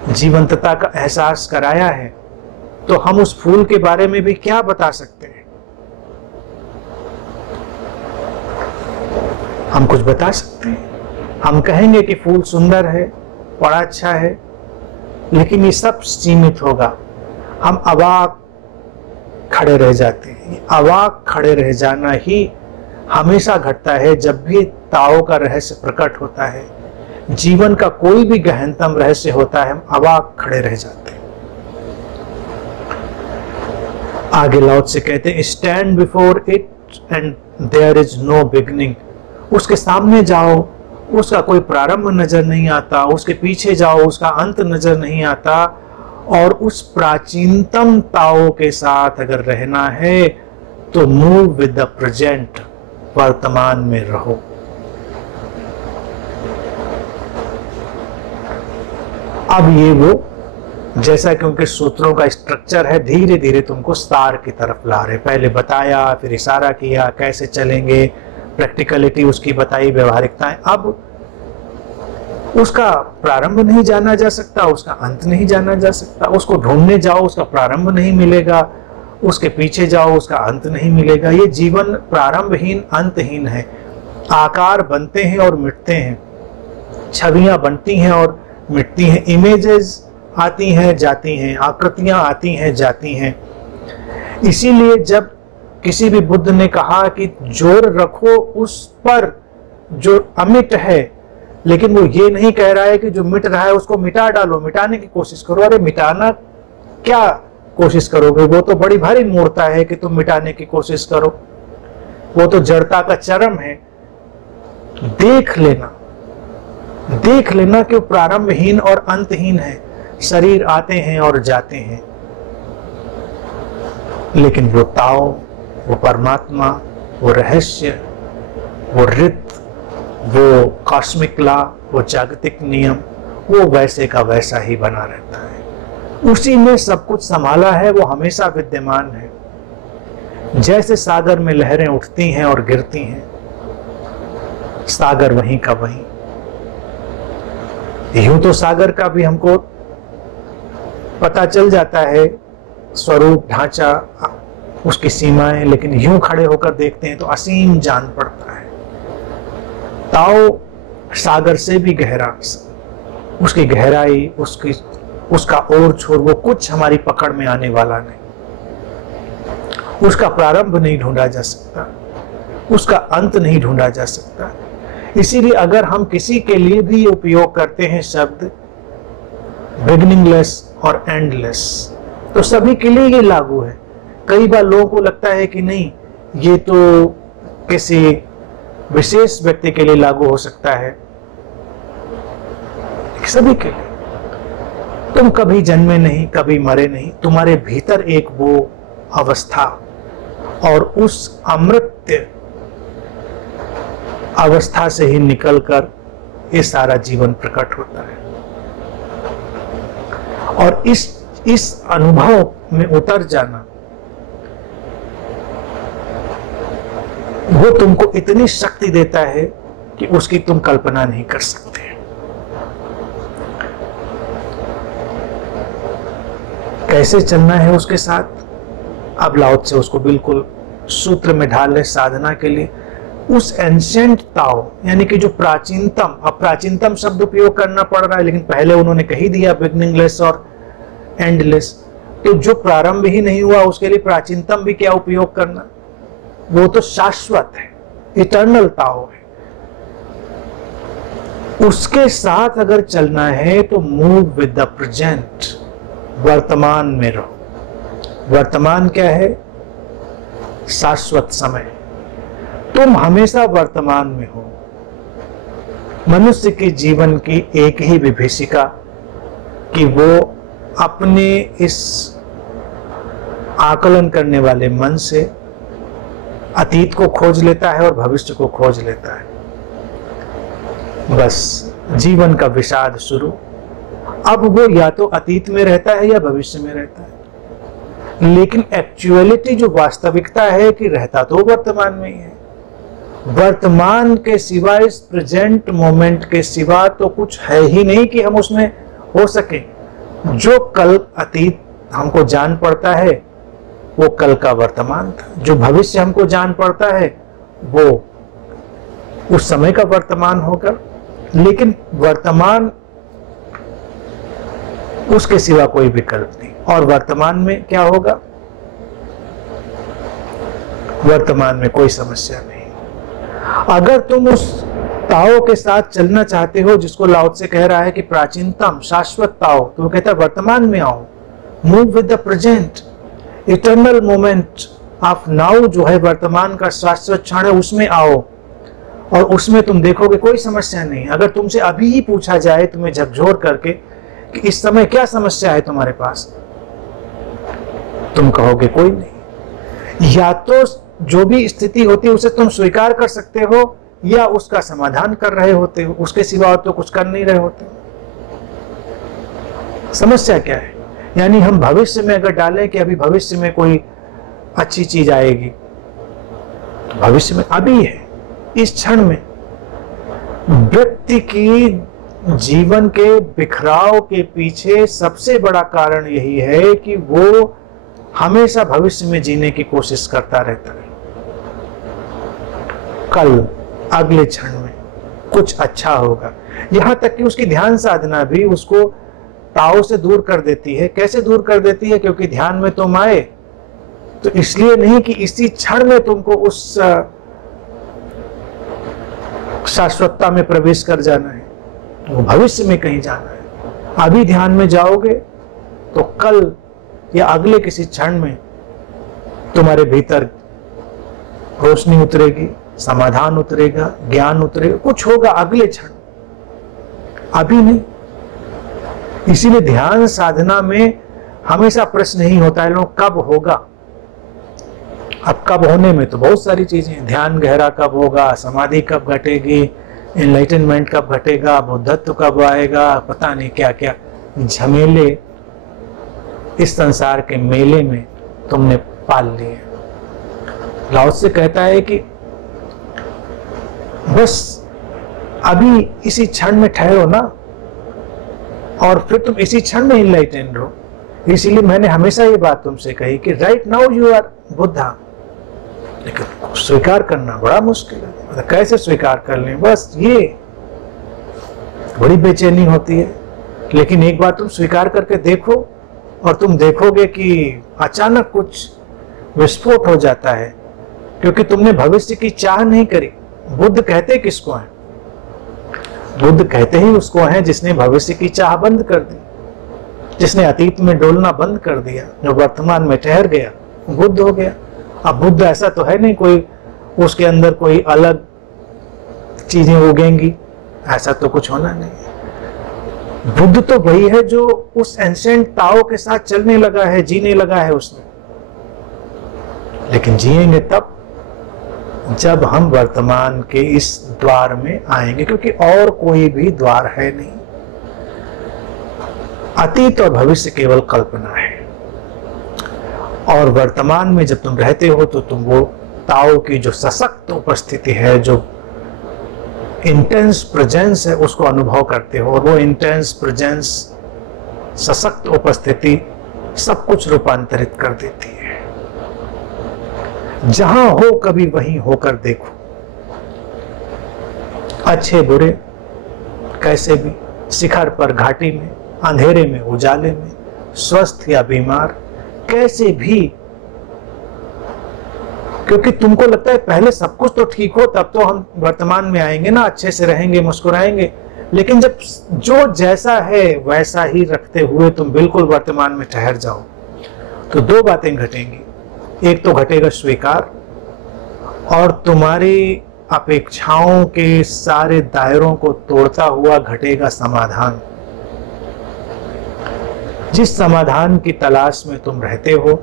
जीवंतता का एहसास कराया है, तो हम उस फूल के बारे में भी क्या बता सकते हैं। हम कुछ बता सकते हैं, हम कहेंगे कि फूल सुंदर है, बड़ा अच्छा है, लेकिन ये सब सीमित होगा। हम अवाक खड़े रह जाते हैं। अवाक खड़े रह जाना ही हमेशा घटता है जब भी ताओ का रहस्य प्रकट होता है, जीवन का कोई भी गहनतम रहस्य होता है, हम अवाक खड़े रह जाते हैं। आगे लाओ त्से कहते हैं stand before it and there is no beginning. उसके सामने जाओ, उसका कोई प्रारंभ नजर नहीं आता, उसके पीछे जाओ, उसका अंत नजर नहीं आता। और उस प्राचीनतम ताओ के साथ अगर रहना है तो मूव विद द प्रेजेंट, वर्तमान में रहो। अब ये वो जैसा कि उनके सूत्रों का स्ट्रक्चर है, धीरे धीरे तुमको सार की तरफ ला रहे। पहले बताया, फिर इशारा किया, कैसे चलेंगे, प्रैक्टिकलिटी उसकी बताई, व्यवहारिकताएं। अब उसका प्रारंभ नहीं जाना जा सकता, उसका अंत नहीं जाना जा सकता। उसको ढूंढने जाओ, उसका प्रारंभ नहीं मिलेगा, उसके पीछे जाओ, उसका अंत नहीं मिलेगा। ये जीवन प्रारंभहीन, अंतहीन है। आकार बनते हैं और मिटते हैं, छवियां बनती हैं और मिटती हैं, इमेजेस आती हैं जाती हैं, आकृतियां आती हैं जाती हैं। इसीलिए जब किसी भी बुद्ध ने कहा कि जोर रखो उस पर जो अमिट है, लेकिन वो ये नहीं कह रहा है कि जो मिट रहा है उसको मिटा डालो, मिटाने की कोशिश करो। अरे मिटाना क्या कोशिश करोगे, वो तो बड़ी भारी मूर्खता है कि तुम मिटाने की कोशिश करो, वो तो जड़ता का चरम है। देख लेना, देख लेना कि वो प्रारंभहीन और अंतहीन है। शरीर आते हैं और जाते हैं, लेकिन वो ताओ, वो परमात्मा, वो रहस्य, वो रित, वो कॉस्मिक लॉ, वो जागतिक नियम, वो वैसे का वैसा ही बना रहता है। उसी में सब कुछ संभाला है, वो हमेशा विद्यमान है। जैसे सागर में लहरें उठती हैं और गिरती हैं, सागर वहीं का वहीं। यूं तो सागर का भी हमको पता चल जाता है, स्वरूप, ढांचा, उसकी सीमाएं, लेकिन यूं खड़े होकर देखते हैं तो असीम जान पड़ता है। ताओ सागर से भी गहरा, उसकी गहराई, उसका ओर छोर, वो कुछ हमारी पकड़ में आने वाला नहीं। उसका प्रारंभ नहीं ढूंढा जा सकता, उसका अंत नहीं ढूंढा जा सकता। इसीलिए अगर हम किसी के लिए भी उपयोग करते हैं शब्द बिगिनिंगलेस और एंडलेस, तो सभी के लिए ये लागू है। कई बार लोगों को लगता है कि नहीं, ये तो किसी विशेष व्यक्ति के लिए लागू हो सकता है, सभी के लिए। तुम कभी जन्मे नहीं, कभी मरे नहीं, तुम्हारे भीतर एक वो अवस्था और उस अमृत अवस्था से ही निकलकर ये सारा जीवन प्रकट होता है। और इस अनुभव में उतर जाना, वो तुमको इतनी शक्ति देता है कि उसकी तुम कल्पना नहीं कर सकते। कैसे चलना है उसके साथ, अब लाओ त्से उसको बिल्कुल सूत्र में ढाल ले साधना के लिए। उस एंशिएंट ताओ, यानी कि जो प्राचीनतम, अब प्राचीनतम शब्द उपयोग करना पड़ रहा है, लेकिन पहले उन्होंने कही दिया बिगिनिंगलेस और एंडलेस, तो जो प्रारंभ ही नहीं हुआ उसके लिए प्राचीनतम भी क्या उपयोग करना। वो तो शाश्वत है, इटर्नल ताओ है, उसके साथ अगर चलना है तो मूव विद द प्रेजेंट, वर्तमान में रहो। वर्तमान क्या है? शाश्वत समय। तुम हमेशा वर्तमान में हो। मनुष्य के जीवन की एक ही विभीषिका कि वो अपने इस आकलन करने वाले मन से अतीत को खोज लेता है और भविष्य को खोज लेता है। बस जीवन का विषाद शुरू। अब वो या तो अतीत में रहता है या भविष्य में रहता है, लेकिन एक्चुअलिटी जो वास्तविकता है कि रहता तो वर्तमान में ही है। वर्तमान के सिवा, इस प्रेजेंट मोमेंट के सिवा तो कुछ है ही नहीं कि हम उसमें हो सके। जो कल अतीत हमको जान पड़ता है वो कल का वर्तमान था, जो भविष्य हमको जान पड़ता है वो उस समय का वर्तमान होगा, लेकिन वर्तमान उसके सिवा कोई विकल्प नहीं। और वर्तमान में क्या होगा? वर्तमान में कोई समस्या नहीं। अगर तुम उस ताओ के साथ चलना चाहते हो जिसको लाओ त्से कह रहा है कि प्राचीनतम शाश्वत ताओ, तो वो कहता है वर्तमान में आओ, move with the present, eternal moment of now जो है वर्तमान का शाश्वत क्षण है, उसमें आओ और उसमें तुम देखोगे कोई समस्या नहीं। अगर तुमसे अभी ही पूछा जाए तुम्हें झकझोर करके कि इस समय क्या समस्या है तुम्हारे पास, तुम कहोगे कोई नहीं। या तो जो भी स्थिति होती है उसे तुम स्वीकार कर सकते हो या उसका समाधान कर रहे होते हो, उसके सिवा तो कुछ कर नहीं रहे होते। समस्या क्या है? यानी हम भविष्य में अगर डालें कि अभी भविष्य में कोई अच्छी चीज आएगी, तो भविष्य में अभी है, इस क्षण में। व्यक्ति की जीवन के बिखराव के पीछे सबसे बड़ा कारण यही है कि वो हमेशा भविष्य में जीने की कोशिश करता रहता है। कल, अगले क्षण में कुछ अच्छा होगा। यहां तक कि उसकी ध्यान साधना भी उसको ताओ से दूर कर देती है। कैसे दूर कर देती है? क्योंकि ध्यान में तुम आए तो इसलिए नहीं कि इसी क्षण में तुमको उस शाश्वतता में प्रवेश कर जाना है, वो भविष्य में कहीं जाना है। अभी ध्यान में जाओगे तो कल या अगले किसी क्षण में तुम्हारे भीतर रोशनी उतरेगी, समाधान उतरेगा, ज्ञान उतरेगा, कुछ होगा अगले क्षण, अभी नहीं। इसीलिए ध्यान साधना में हमेशा प्रश्न नहीं होता है लोग कब होगा। अब कब होने में तो बहुत सारी चीजें, ध्यान गहरा कब होगा, समाधि कब घटेगी, एनलाइटनमेंट कब घटेगा, बुद्धत्व कब आएगा, पता नहीं क्या क्या झमेले इस संसार के मेले में तुमने पाल लिए। लाओ त्से कहता है कि बस अभी इसी क्षण में ठहरो ना, और फिर तुम इसी क्षण में इनलाइटेन रहो। इसीलिए मैंने हमेशा ये बात तुमसे कही कि right now you are Buddha, लेकिन स्वीकार करना बड़ा मुश्किल है। मतलब कैसे स्वीकार कर लें? बस ये बड़ी बेचैनी होती है। लेकिन एक बार तुम स्वीकार करके देखो और तुम देखोगे कि अचानक कुछ विस्फोट हो जाता है, क्योंकि तुमने भविष्य की चाह नहीं करी। बुद्ध कहते किसको हैं? बुद्ध कहते ही उसको हैं जिसने भविष्य की चाह बंद कर दी, जिसने अतीत में डोलना बंद कर दिया, जो वर्तमान में ठहर गया, बुद्ध हो गया। अब बुद्ध ऐसा तो है नहीं कोई उसके अंदर कोई अलग चीजें उगेंगी, ऐसा तो कुछ होना नहीं। बुद्ध तो वही है जो उस एंशिएंट ताओ के साथ चलने लगा है, जीने लगा है उसने। लेकिन जिएंगे तब जब हम वर्तमान के इस द्वार में आएंगे, क्योंकि और कोई भी द्वार है नहीं। अतीत और भविष्य केवल कल्पना है, और वर्तमान में जब तुम रहते हो तो तुम वो ताओ की जो सशक्त उपस्थिति है, जो इंटेंस प्रेजेंस है, उसको अनुभव करते हो। और वो इंटेंस प्रेजेंस, सशक्त उपस्थिति सब कुछ रूपांतरित कर देती है। जहां हो कभी वहीं होकर देखो, अच्छे बुरे कैसे भी, शिखर पर घाटी में, अंधेरे में उजाले में, स्वस्थ या बीमार, कैसे भी क्योंकि तुमको लगता है पहले सब कुछ तो ठीक हो तब तो हम वर्तमान में आएंगे ना, अच्छे से रहेंगे, मुस्कुराएंगे। लेकिन जब जो जैसा है वैसा ही रखते हुए तुम बिल्कुल वर्तमान में ठहर जाओ तो दो बातें घटेंगी। एक तो घटेगा स्वीकार, और तुम्हारी अपेक्षाओं के सारे दायरों को तोड़ता हुआ घटेगा समाधान। जिस समाधान की तलाश में तुम रहते हो,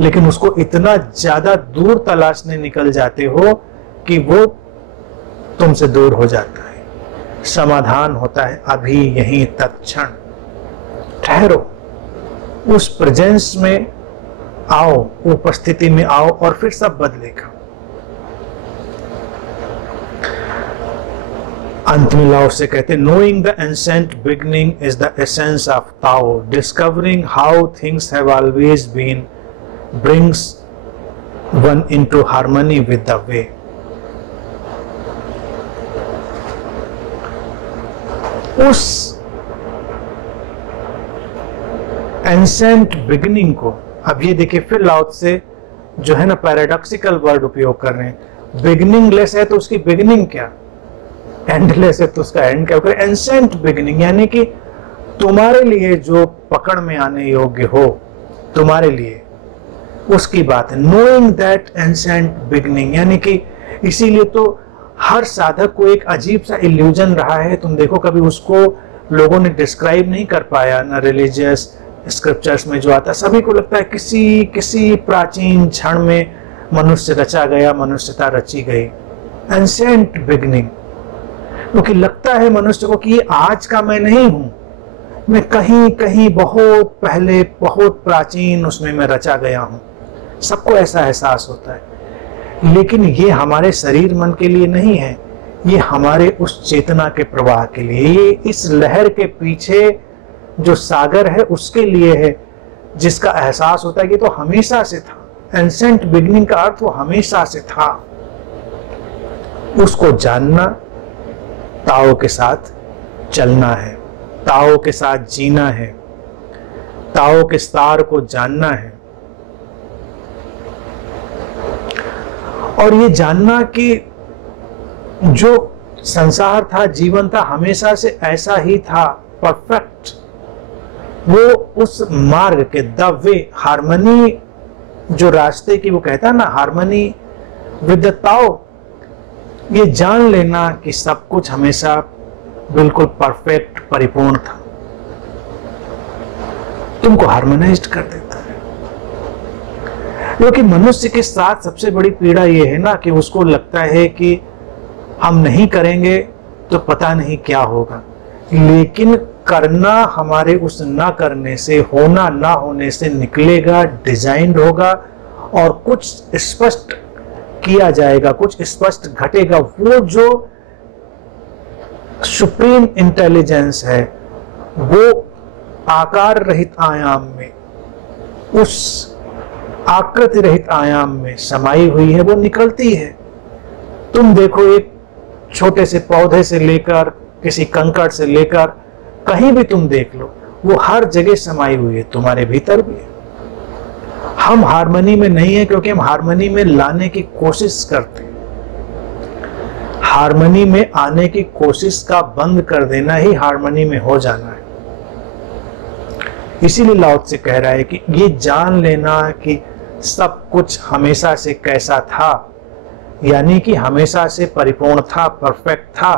लेकिन उसको इतना ज्यादा दूर तलाशने निकल जाते हो कि वो तुमसे दूर हो जाता है। समाधान होता है अभी यहीं तत्क्षण। ठहरो, उस प्रेजेंस में आओ, उपस्थिति में आओ और फिर सब बदलेगा। अंत में लाओ से कहते, knowing the ancient beginning is the essence of Tao, discovering how things have always been brings one into harmony with the way। उस एंसेंट बिगिनिंग को, अब ये देखिए फिर लाओ से जो है ना पैराडॉक्सिकल वर्ड उपयोग कर रहे हैं। बिगिनिंग लेस है तो उसकी बिगिनिंग क्या, एंडलेस है तो उसका एंड क्या। एंसेंट बिगिनिंग यानी कि तुम्हारे लिए जो पकड़ में आने योग्य हो, तुम्हारे लिए उसकी बात है। नोइंग दैट एंसेंट बिगनिंग, यानी कि इसीलिए तो हर साधक को एक अजीब सा इल्यूजन रहा है। तुम देखो कभी उसको लोगों ने डिस्क्राइब नहीं कर पाया ना, रिलीजियस स्क्रिप्चर्स में जो आता, सभी को लगता है किसी प्राचीन क्षण में मनुष्य रचा गया, मनुष्यता रची गई। एंसेंट बिगनिंग, क्योंकि लगता है मनुष्य को कि ये आज का मैं नहीं हूं, मैं कहीं कहीं बहुत पहले, बहुत प्राचीन उसमें मैं रचा गया हूं। सबको ऐसा एहसास होता है, लेकिन ये हमारे शरीर मन के लिए नहीं है, ये हमारे उस चेतना के प्रवाह के लिए, ये इस लहर के पीछे जो सागर है उसके लिए है, जिसका एहसास होता है कि तो हमेशा से था। एंसेंट बिगनिंग का अर्थ वो हमेशा से था। उसको जानना, ताओ के साथ चलना है, ताओ के साथ जीना है, ताओ के सार को जानना है। और ये जानना कि जो संसार था, जीवन था, हमेशा से ऐसा ही था, परफेक्ट। वो उस मार्ग के, द वे, हार्मनी जो रास्ते की, वो कहता है ना हार्मनी विद द ताओ। ये जान लेना कि सब कुछ हमेशा बिल्कुल परफेक्ट, परिपूर्ण था, तुमको हार्मोनाइज्ड कर देता है। क्योंकि मनुष्य के साथ सबसे बड़ी पीड़ा यह है ना कि उसको लगता है कि हम नहीं करेंगे तो पता नहीं क्या होगा, लेकिन करना हमारे उस ना करने से, होना ना होने से निकलेगा, डिजाइंड होगा और कुछ स्पष्ट किया जाएगा, कुछ स्पष्ट घटेगा। वो जो सुप्रीम इंटेलिजेंस है वो आकार रहित आयाम में, उस आकृति रहित आयाम में समाई हुई है, वो निकलती है। तुम देखो एक छोटे से पौधे से लेकर, किसी कंकड़ से लेकर, कहीं भी तुम देख लो, वो हर जगह समाई हुई है, तुम्हारे भीतर भी है। हम हार्मनी में नहीं है क्योंकि हम हार्मनी में लाने की कोशिश करते हैं। हार्मनी में आने की कोशिश का बंद कर देना ही हार्मनी में हो जाना है। इसीलिए लाओ त्से कह रहा है कि ये जान लेना कि सब कुछ हमेशा से कैसा था, यानी कि हमेशा से परिपूर्ण था, परफेक्ट था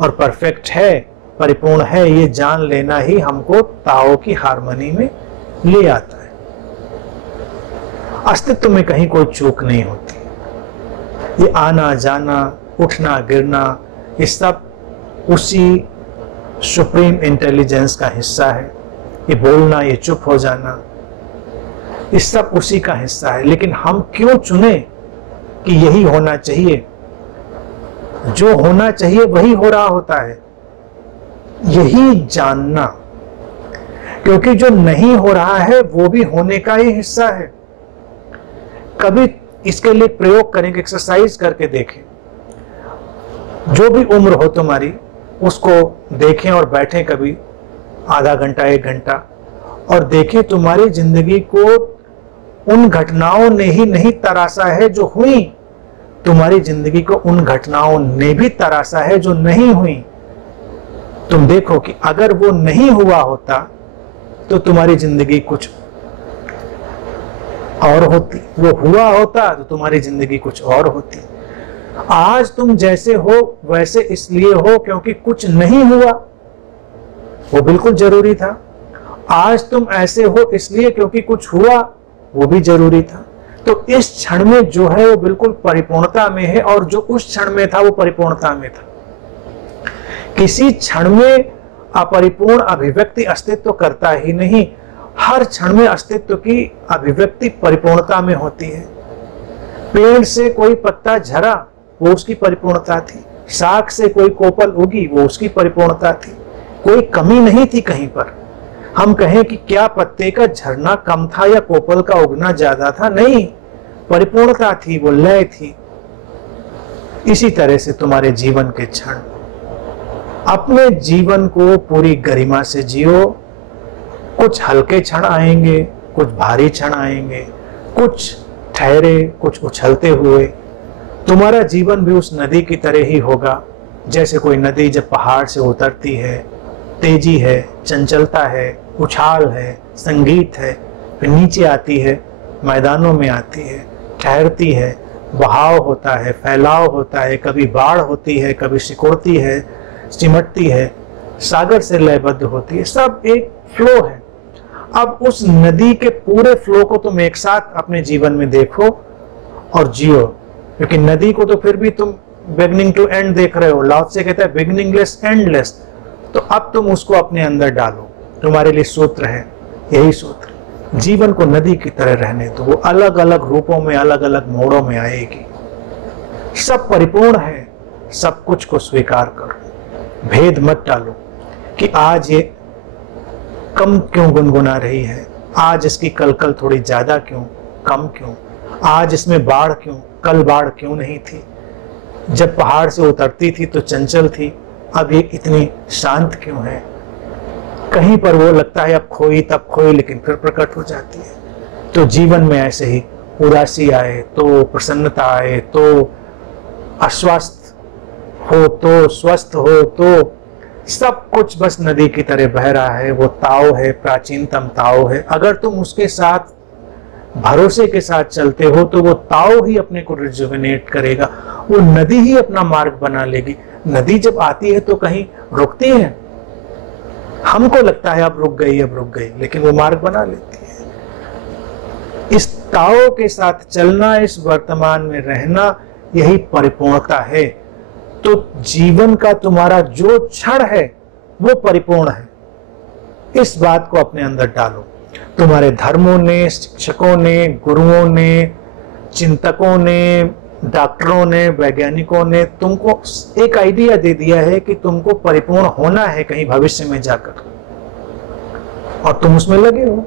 और परफेक्ट है, परिपूर्ण है, ये जान लेना ही हमको ताओ की हार्मनी में ले आता है। अस्तित्व में कहीं कोई चूक नहीं होती। ये आना जाना, उठना गिरना, ये सब उसी सुप्रीम इंटेलिजेंस का हिस्सा है। ये बोलना, ये चुप हो जाना, ये सब उसी का हिस्सा है। लेकिन हम क्यों चुने कि यही होना चाहिए? जो होना चाहिए वही हो रहा होता है, यही जानना। क्योंकि जो नहीं हो रहा है वो भी होने का ही हिस्सा है। कभी इसके लिए प्रयोग करेंगे, एक्सरसाइज करके देखें। जो भी उम्र हो तुम्हारी, उसको देखें और बैठें कभी आधा घंटा, 1 घंटा, और देखें तुम्हारी जिंदगी को उन घटनाओं ने ही नहीं तराशा है जो हुई, तुम्हारी जिंदगी को उन घटनाओं ने भी तराशा है जो नहीं हुई। तुम देखो कि अगर वो नहीं हुआ होता तो तुम्हारी जिंदगी कुछ और होती, वो हुआ होता तो तुम्हारी जिंदगी कुछ और होती। आज तुम जैसे हो वैसे इसलिए हो क्योंकि कुछ नहीं हुआ, वो बिल्कुल जरूरी था। आज तुम ऐसे हो इसलिए क्योंकि कुछ हुआ, वो भी जरूरी था। तो इस क्षण में जो है वो बिल्कुल परिपूर्णता में है, और जो उस क्षण में था वो परिपूर्णता में था। किसी क्षण में अपरिपूर्ण अभिव्यक्ति अस्तित्व करता ही नहीं, हर क्षण में अस्तित्व की अभिव्यक्ति परिपूर्णता में होती है। पेड़ से कोई पत्ता झरा, वो उसकी परिपूर्णता थी। शाख से कोई कोपल उगी, वो उसकी परिपूर्णता थी। कोई कमी नहीं थी कहीं पर। हम कहें कि क्या पत्ते का झरना कम था या कोपल का उगना ज्यादा था? नहीं, परिपूर्णता थी, वो लय थी। इसी तरह से तुम्हारे जीवन के क्षण, अपने जीवन को पूरी गरिमा से जियो। कुछ हल्के क्षण आएंगे, कुछ भारी क्षण आएंगे, कुछ ठहरे, कुछ उछलते हुए। तुम्हारा जीवन भी उस नदी की तरह ही होगा, जैसे कोई नदी जब पहाड़ से उतरती है, तेजी है, चंचलता है, उछाल है, संगीत है, फिर नीचे आती है, मैदानों में आती है, ठहरती है, बहाव होता है, फैलाव होता है, कभी बाढ़ होती है, कभी सिकुड़ती है, सिमटती है, सागर से लयबद्ध होती है। सब एक फ्लो है। अब उस नदी के पूरे फ्लो को तुम एक साथ अपने जीवन में देखो और जियो, क्योंकि नदी को तो फिर भी तुम बिगनिंग टू एंड देख रहे हो। लाओ से कहता है बिगनिंगलेस एंडलेस। तो अब तुम उसको अपने अंदर डालो। तुम्हारे लिए सूत्र है, यही सूत्र, जीवन को नदी की तरह रहने दो। वो अलग अलग रूपों में, अलग अलग मोड़ों में आएगी। सब परिपूर्ण है, सब कुछ को स्वीकार करो। भेद मत डालो कि आज ये कम क्यों गुनगुना रही है, आज इसकी कलकल थोड़ी ज्यादा क्यों, कम क्यों, आज इसमें बाढ़ क्यों, कल बाढ़ क्यों नहीं थी, जब पहाड़ से उतरती थी तो चंचल थी, अब ये इतनी शांत क्यों है। कहीं पर वो लगता है अब खोई तब खोई, लेकिन फिर प्रकट हो जाती है। तो जीवन में ऐसे ही उदासी आए तो प्रसन्नता आए, तो अस्वस्थ हो तो स्वस्थ हो, तो सब कुछ बस नदी की तरह बह रहा है। वो ताव है, प्राचीनतम ताव है। अगर तुम उसके साथ भरोसे के साथ चलते हो तो वो ताव ही अपने को रिजुविनेट करेगा, वो नदी ही अपना मार्ग बना लेगी। नदी जब आती है तो कहीं रुकती है, हमको लगता है अब रुक गई, अब रुक गई, लेकिन वो मार्ग बना लेती है। इस ताव के साथ चलना, इस वर्तमान में रहना, यही परिपूर्णता है। तो जीवन का तुम्हारा जो क्षण है वो परिपूर्ण है। इस बात को अपने अंदर डालो। तुम्हारे धर्मों ने, शिक्षकों ने, गुरुओं ने, चिंतकों ने, डॉक्टरों ने, वैज्ञानिकों ने तुमको एक आइडिया दे दिया है कि तुमको परिपूर्ण होना है कहीं भविष्य में जाकर, और तुम उसमें लगे हो।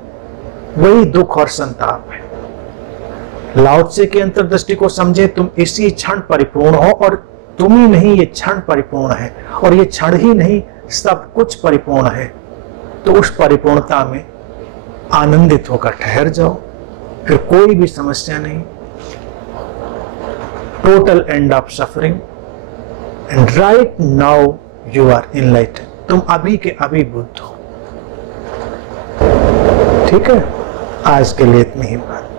वही दुख और संताप है। लाओ त्से की अंतर्दृष्टि को समझे, तुम इसी क्षण परिपूर्ण हो, और तुम ही नहीं, ये क्षण परिपूर्ण है, और ये क्षण ही नहीं, सब कुछ परिपूर्ण है। तो उस परिपूर्णता में आनंदित होकर ठहर जाओ, फिर कोई भी समस्या नहीं। Total end of suffering, and right now you are enlightened. तुम अभी के अभी बुद्ध हो। ठीक है, आज के लिए इतनी ही बात।